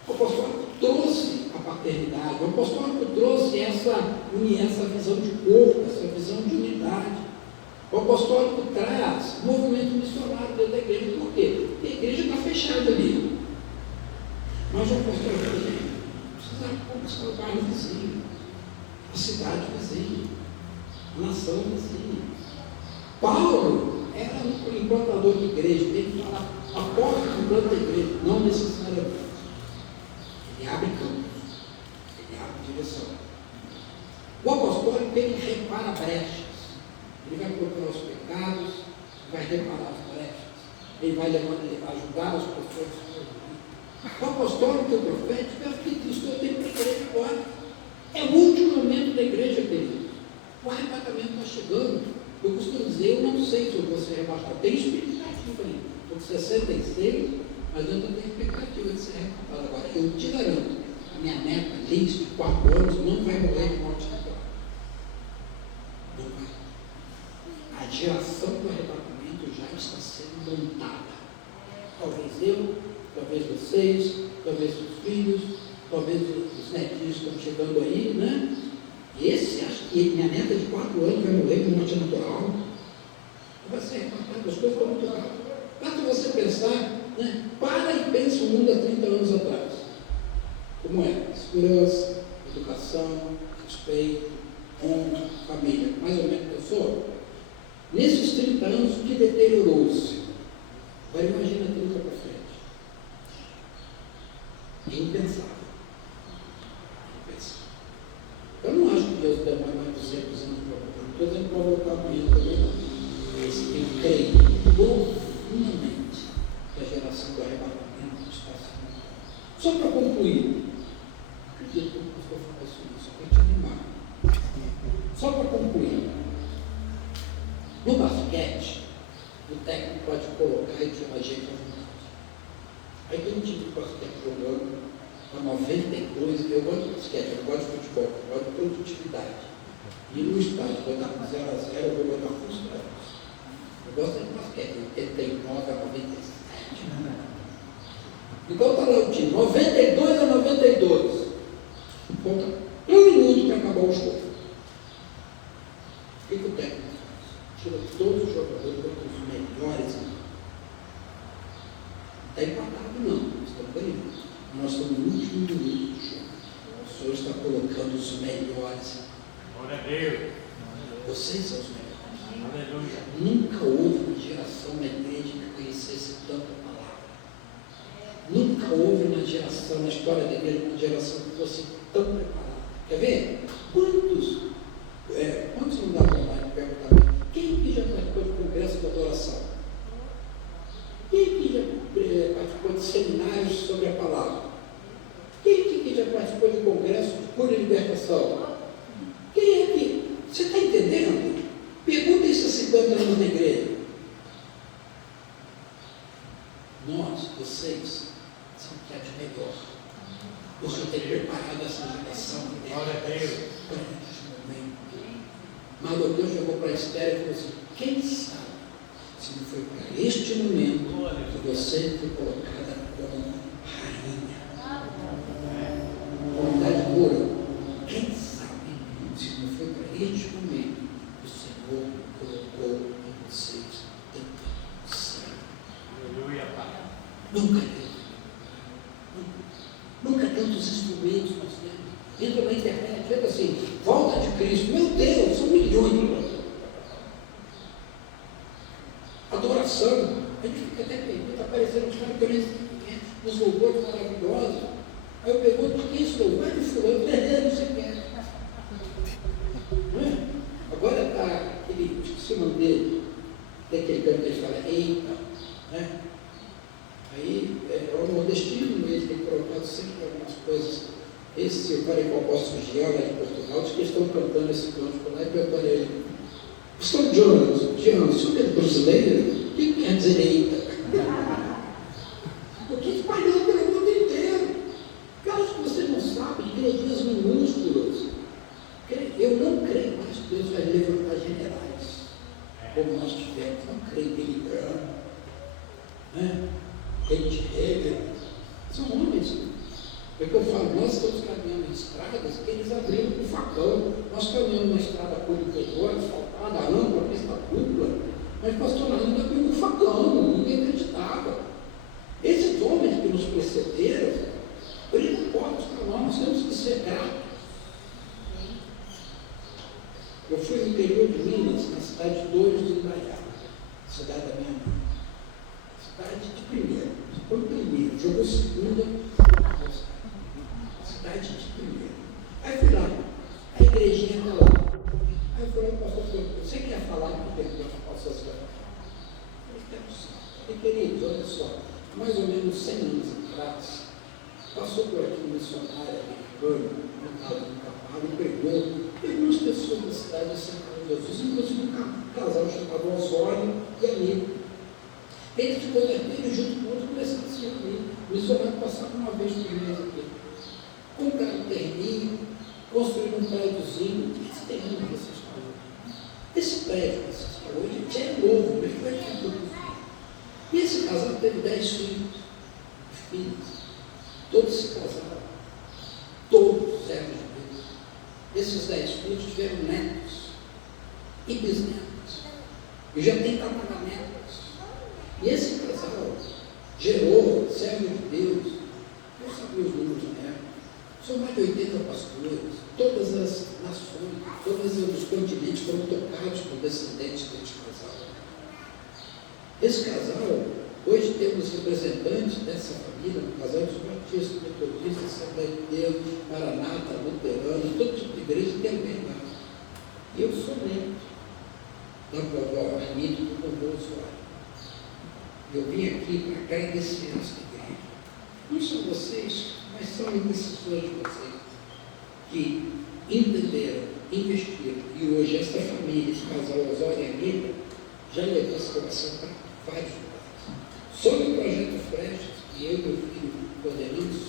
o apostólico trouxe a paternidade, o apostólico trouxe essa visão de corpo, essa visão de unidade. O apostólico traz movimento missionário dentro da igreja. Por quê? Porque a igreja está fechada ali. Mas o apostólico precisa conquistar o bairro vizinho, a cidade vizinha, a nação vizinha. Paulo era um implantador de igreja, ele fala, apóstolo implanta a igreja, não necessariamente. Ele abre campos, ele abre direção. O apostólico, ele repara brechas, ele vai procurar os pecados, vai reparar as brechas, ele vai ajudar as pessoas. O apostólico e o profético é o que Cristo tem para a igreja agora. É o último momento da igreja, querido. O arrebatamento está chegando. Eu costumo dizer, eu não sei se eu vou ser arrebatado. Tem expectativa aí. Estou com 66, mas eu não tenho expectativa de ser arrebatado agora. Eu te garanto, a minha neta, Liz, de 4 anos, não vai morrer de morte natural. Não vai. A geração do arrebatamento já está sendo montada. Talvez eu, talvez vocês, talvez os filhos, talvez os netinhos que estão chegando aí, né? Esse, acho que minha neta de 4 anos vai morrer de morte natural. Vai ser arrebatado, as coisas estão muito rápidas. Basta você pensar, né? Para e pensa o mundo há 30 anos atrás. Como é? Segurança, educação, respeito, honra, família. Mais ou menos pensou? Nesses 30 anos, o que deteriorou-se? Agora imagina 30 para frente. É impensável. Eu não acho que Deus demora mais 200 anos para voltar. Não estou dizendo para voltar mesmo, mas eu creio profundamente que a geração do arrebatamento está sendo. Só para concluir, acredito que o pastor falou isso, só para te animar. Só para concluir, no basquete, o técnico pode colocar e chamar gente à vontade. Aí tem um time de basquete jogando a 92, eu gosto de basquete, eu gosto de futebol, eu gosto de produtividade. E no estádio, quando está com 0-0, eu vou botar frustrado. Eu gosto de basquete, 89 a 97. Então está lá o time, 92 a 92. Falta 1 minuto para acabar o jogo. O que o técnico faz? Tira todos os jogadores, bota os melhores. Não está empatado, não, nós estamos ganhando. Nós estamos no último minuto do jogo. O Senhor está colocando os melhores. Glória a Deus. Vocês são os melhores. Aleluia. Nunca houve uma geração na igreja que conhecesse tanta palavra. Nunca houve uma geração na história da igreja, uma geração que fosse tão preparada. Quer ver? Quantos não dá vontade de perguntar? Quem aqui já participou de congresso de adoração? Quem aqui já participou de seminários sobre a palavra? Quem aqui já participou de congresso de cura e libertação? Quem aqui? Você está entendendo? Pergunta isso a 50 anos na igreja. Nós, vocês, são o que é de melhor. O Senhor tem preparado essa geração Glória a Deus. para esse momento. Mardoqueu chegou para Esther e falou assim: quem sabe se não foi para este momento que você foi colocada como rainha. Comunidade pura. Quem sabe se não foi para este momento que o Senhor colocou em vocês tanta sangue. Aleluia, Pai. Nunca teve. Nunca tantos instrumentos nós temos. Entra na internet. Tipo assim, volta de Cristo. Meu Deus, são milhões de coisas. Adoração. A gente fica até perdido, está aparecendo uns caras que eu nem sei quem é, uns louvores maravilhosos. Aí eu pergunto, quem é esse louvor? É de fulano, não sei quem é. Não é? Agora está aquele, esqueci o nome dele, tem aquele canto que ele fala, eita, né? Aí é o nordestino, ele tem colocado sempre algumas coisas. Esse, eu falei com o apóstolo Jean, lá de Portugal, diz que eles estão cantando esse canto lá e perguntando a ele, pastor Jean, o senhor é brasileiro? O que quer dizer eita? Porque espalhou pelo mundo inteiro. Caras que você não sabe, igrejinhas minúsculas. Eu não creio mais que Deus vai levantar generais, como nós tivemos. Não creio que ele grama, né? Gente Hegel. São homens. Porque eu falo, nós estamos caminhando em estradas que eles abriram com facão. Nós caminhamos uma estrada pública agora, asfaltada, ampla, pista dupla. Mas pastor Nando abriu com facão, ninguém acreditava. Esses homens que nos precederam, abriram portas para nós temos que ser gratos. Eu fui no interior de Minas, na cidade de Dores do Imbaiá, cidade da minha mãe. Cidade de primeira, foi primeiro, jogou segunda, cidade de primeira. Aí fui lá, a igrejinha está lá. Aí eu falei, pastor, você quer falar com o Deus nossas coisas? Eu falei, queridos, olha só, mais ou menos 100 anos atrás, passou por aqui um missionário americano, montado no cavalo, e pegou umas pessoas da cidade aceitaram Jesus, inclusive um casal chamado Osório e amigo. Ele ficou vermelho junto com outro, começaram a se reunir. O missionário passava uma vez por mês aqui. Compraram um terreninho, construíram um prédiozinho. Esse terreno que vocês falam, esse prédio que vocês falam hoje, já é novo, mas foi tudo. E esse casal teve 10 filhos. Todos se casaram. Todos eram de Deus. Esses 10 filhos tiveram netos e bisnetos. E já tem tataranetos. E esse casal gerou servo de Deus. Eu sabia os números na época. São mais de 80 pastores. Todas as nações, todos os continentes foram tocados por descendentes desse casal. Esse casal, hoje temos representantes dessa família, um casal dos batistas, metodistas, Assembleia de Deus, Maranata, Luterano, todo tipo de igreja tem alguém lá. E eu sou membro da vovó Anita do vovô Osório. Eu vim aqui para agradecer esta igreja. Não são vocês, mas são intercessores de vocês, que entenderam, investiram, e hoje esta família, esse casal Osório e Anita, já levou essa oração para vários lugares. Só no projeto Frestas, que eu e meu filho coordenamos,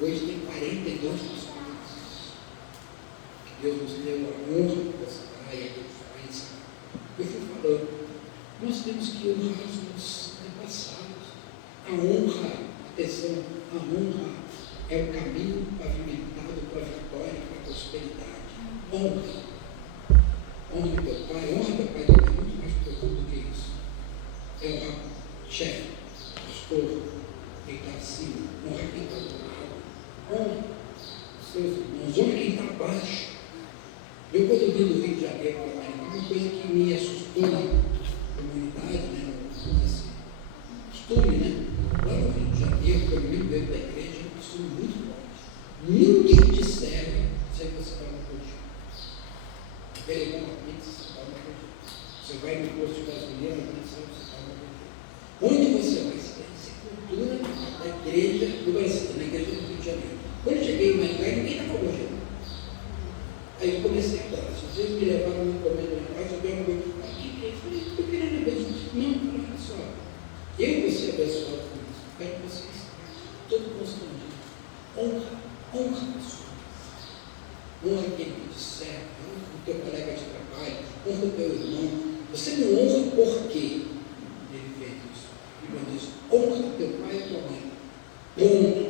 hoje tem 42 pastores. Deus nos deu a honra dessa praia, de influência. Eu fui falando, nós temos que honrar os nossos antepassados. A honra, atenção, a honra é o caminho pavimentado para a vitória, para a prosperidade. Honra. Honra teu pai, honra teu pai também, muito mais profundo do que isso. É honrar o chefe, pastor, quem está acima, honra quem está do lado, honra os seus irmãos, honra quem está abaixo. Eu, quando vim do Rio de Janeiro, uma coisa que me assustou na comunidade, né, esse costume, né, lá no Rio de Janeiro, pelo menos dentro da igreja, é um costume muito forte. Ninguém te serve sem você dar uma coisa. Pegar uma pizza, você dá uma coisa. Você vai no posto de gasolina, você dá uma coisa. Onde você vai? Isso é cultura da igreja do Brasil, na igreja do Rio de Janeiro. Quando eu cheguei em Maringá, ninguém estava elogiando. Aí eu comecei a dar. Se vocês me levaram no encomenda na casa, eu dei uma coisa. Eu falei, estou querendo abençoar. Não, olha só. Eu vou ser abençoado com isso. Quero que vocês, todo constrangido. Honra a pessoa. Honra quem te serve, honra o teu colega de trabalho, honra o teu irmão. Você não honra por quê? Ele fez isso. Ele diz, honra teu pai e tua mãe. Honra.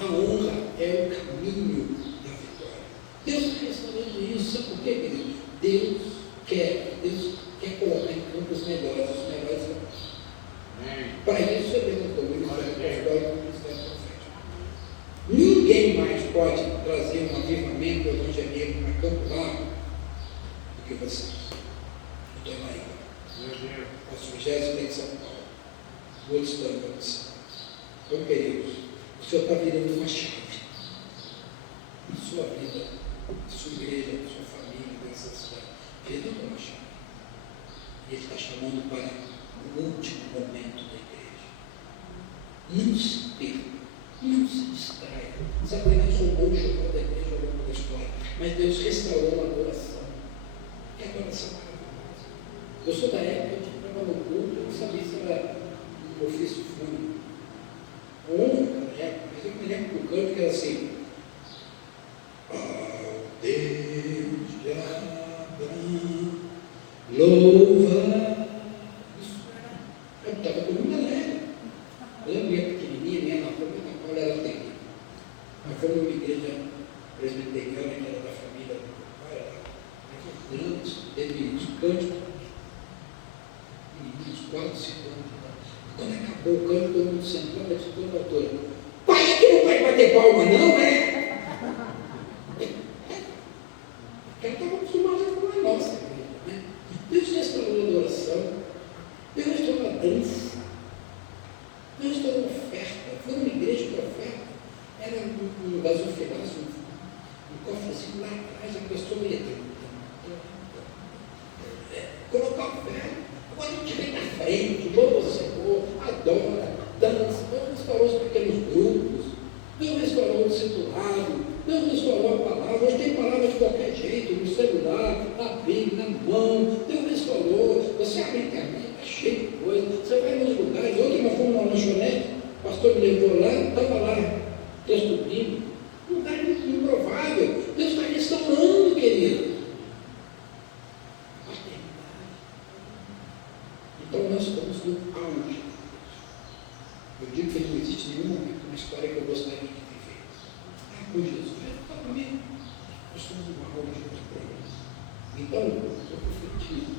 A honra é o caminho da vitória. Deus está restaurando isso. Sabe por quê, querido? Deus quer colocar em campo os melhores. Para isso, ele levantou o ministério apostólico e o ministério profético. Ninguém mais pode Campo Largo do que vocês. Eu estou lá Meu Deus. pastor Gésio tem em São Paulo, outros estão em São Paulo. Então, queridos, o Senhor está virando uma chave na sua vida, na sua igreja, na sua família, nessa cidade. Virando uma chave. E Ele está chamando para o último momento da igreja. Não se perca, não se distraia. Satanás roubou o chapéu da igreja ao longo da história, mas Deus restaurou a adoração. E a adoração maravilhosa. Eu sou da época que estava no culto, eu não sabia se era um ofício fúnebre. Honra naquela época, mas eu me lembro do canto que era assim: ao Deus de Abraão, louva. Isso era. Eu estava todo mundo alegre. Eu lembro minha pequenininha, minha Ana Paula era terrível. Nós fomos numa igreja presbiteriana que era da família do meu pai, grandes, teve os cânticos, uns 4, 5 anos. Quando acabou o canto, todo mundo sentou, ela disse: toda a autora, pai, aqui não vai bater palma, não, né? Porque ela estava acostumada com a nossa igreja, né? Deus restaurou a adoração, Deus restaurou a dança, Deus restaurou a oferta. Foi uma igreja de oferta, era um gasofilaço, um cofrezinho lá atrás, a pessoa ia colocar a oferta. Agora a gente vem na frente, louva o Senhor, adora, dança. Deus restaurou os pequenos grupos, Deus restaurou o discipulado, Deus restaurou a palavra. Hoje tem palavra de qualquer jeito, no celular, na Bíblia, na mão. Deus restaurou. Você abre a internet, está cheio de coisa. Você vai nos lugares. Ontem nós fomos numa lanchonete, o pastor me levou lá, estava lá, texto bíblico. Um lugar improvável. Deus está restaurando, querido. Então nós estamos no auge. Eu digo que não existe nenhum momento na história que eu gostaria de viver. Com Jesus, está comigo. Nós estamos no auge do programa. Então, eu profetizo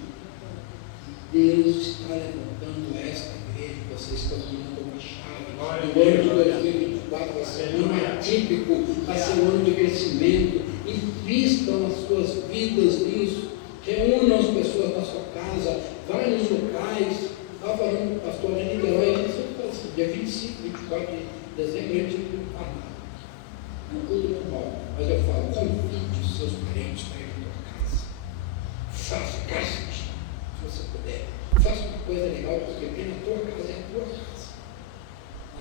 que Deus está levantando esta igreja, vocês estão dando uma chave. No ano de 2024 vai ser um ano atípico, vai ser um ano de crescimento. Invistam as suas vidas nisso. Reúnam as pessoas na sua casa, vá nos locais. Estava falando com o pastor lá em Niterói, ele sempre fala assim: dia 25, 24 de dezembro, a gente não faz nada. Não culto normal, mas eu falo: convide os seus parentes para ir na tua casa. Faça, gaste, se você puder. Faça uma coisa legal, porque na tua casa é a tua casa.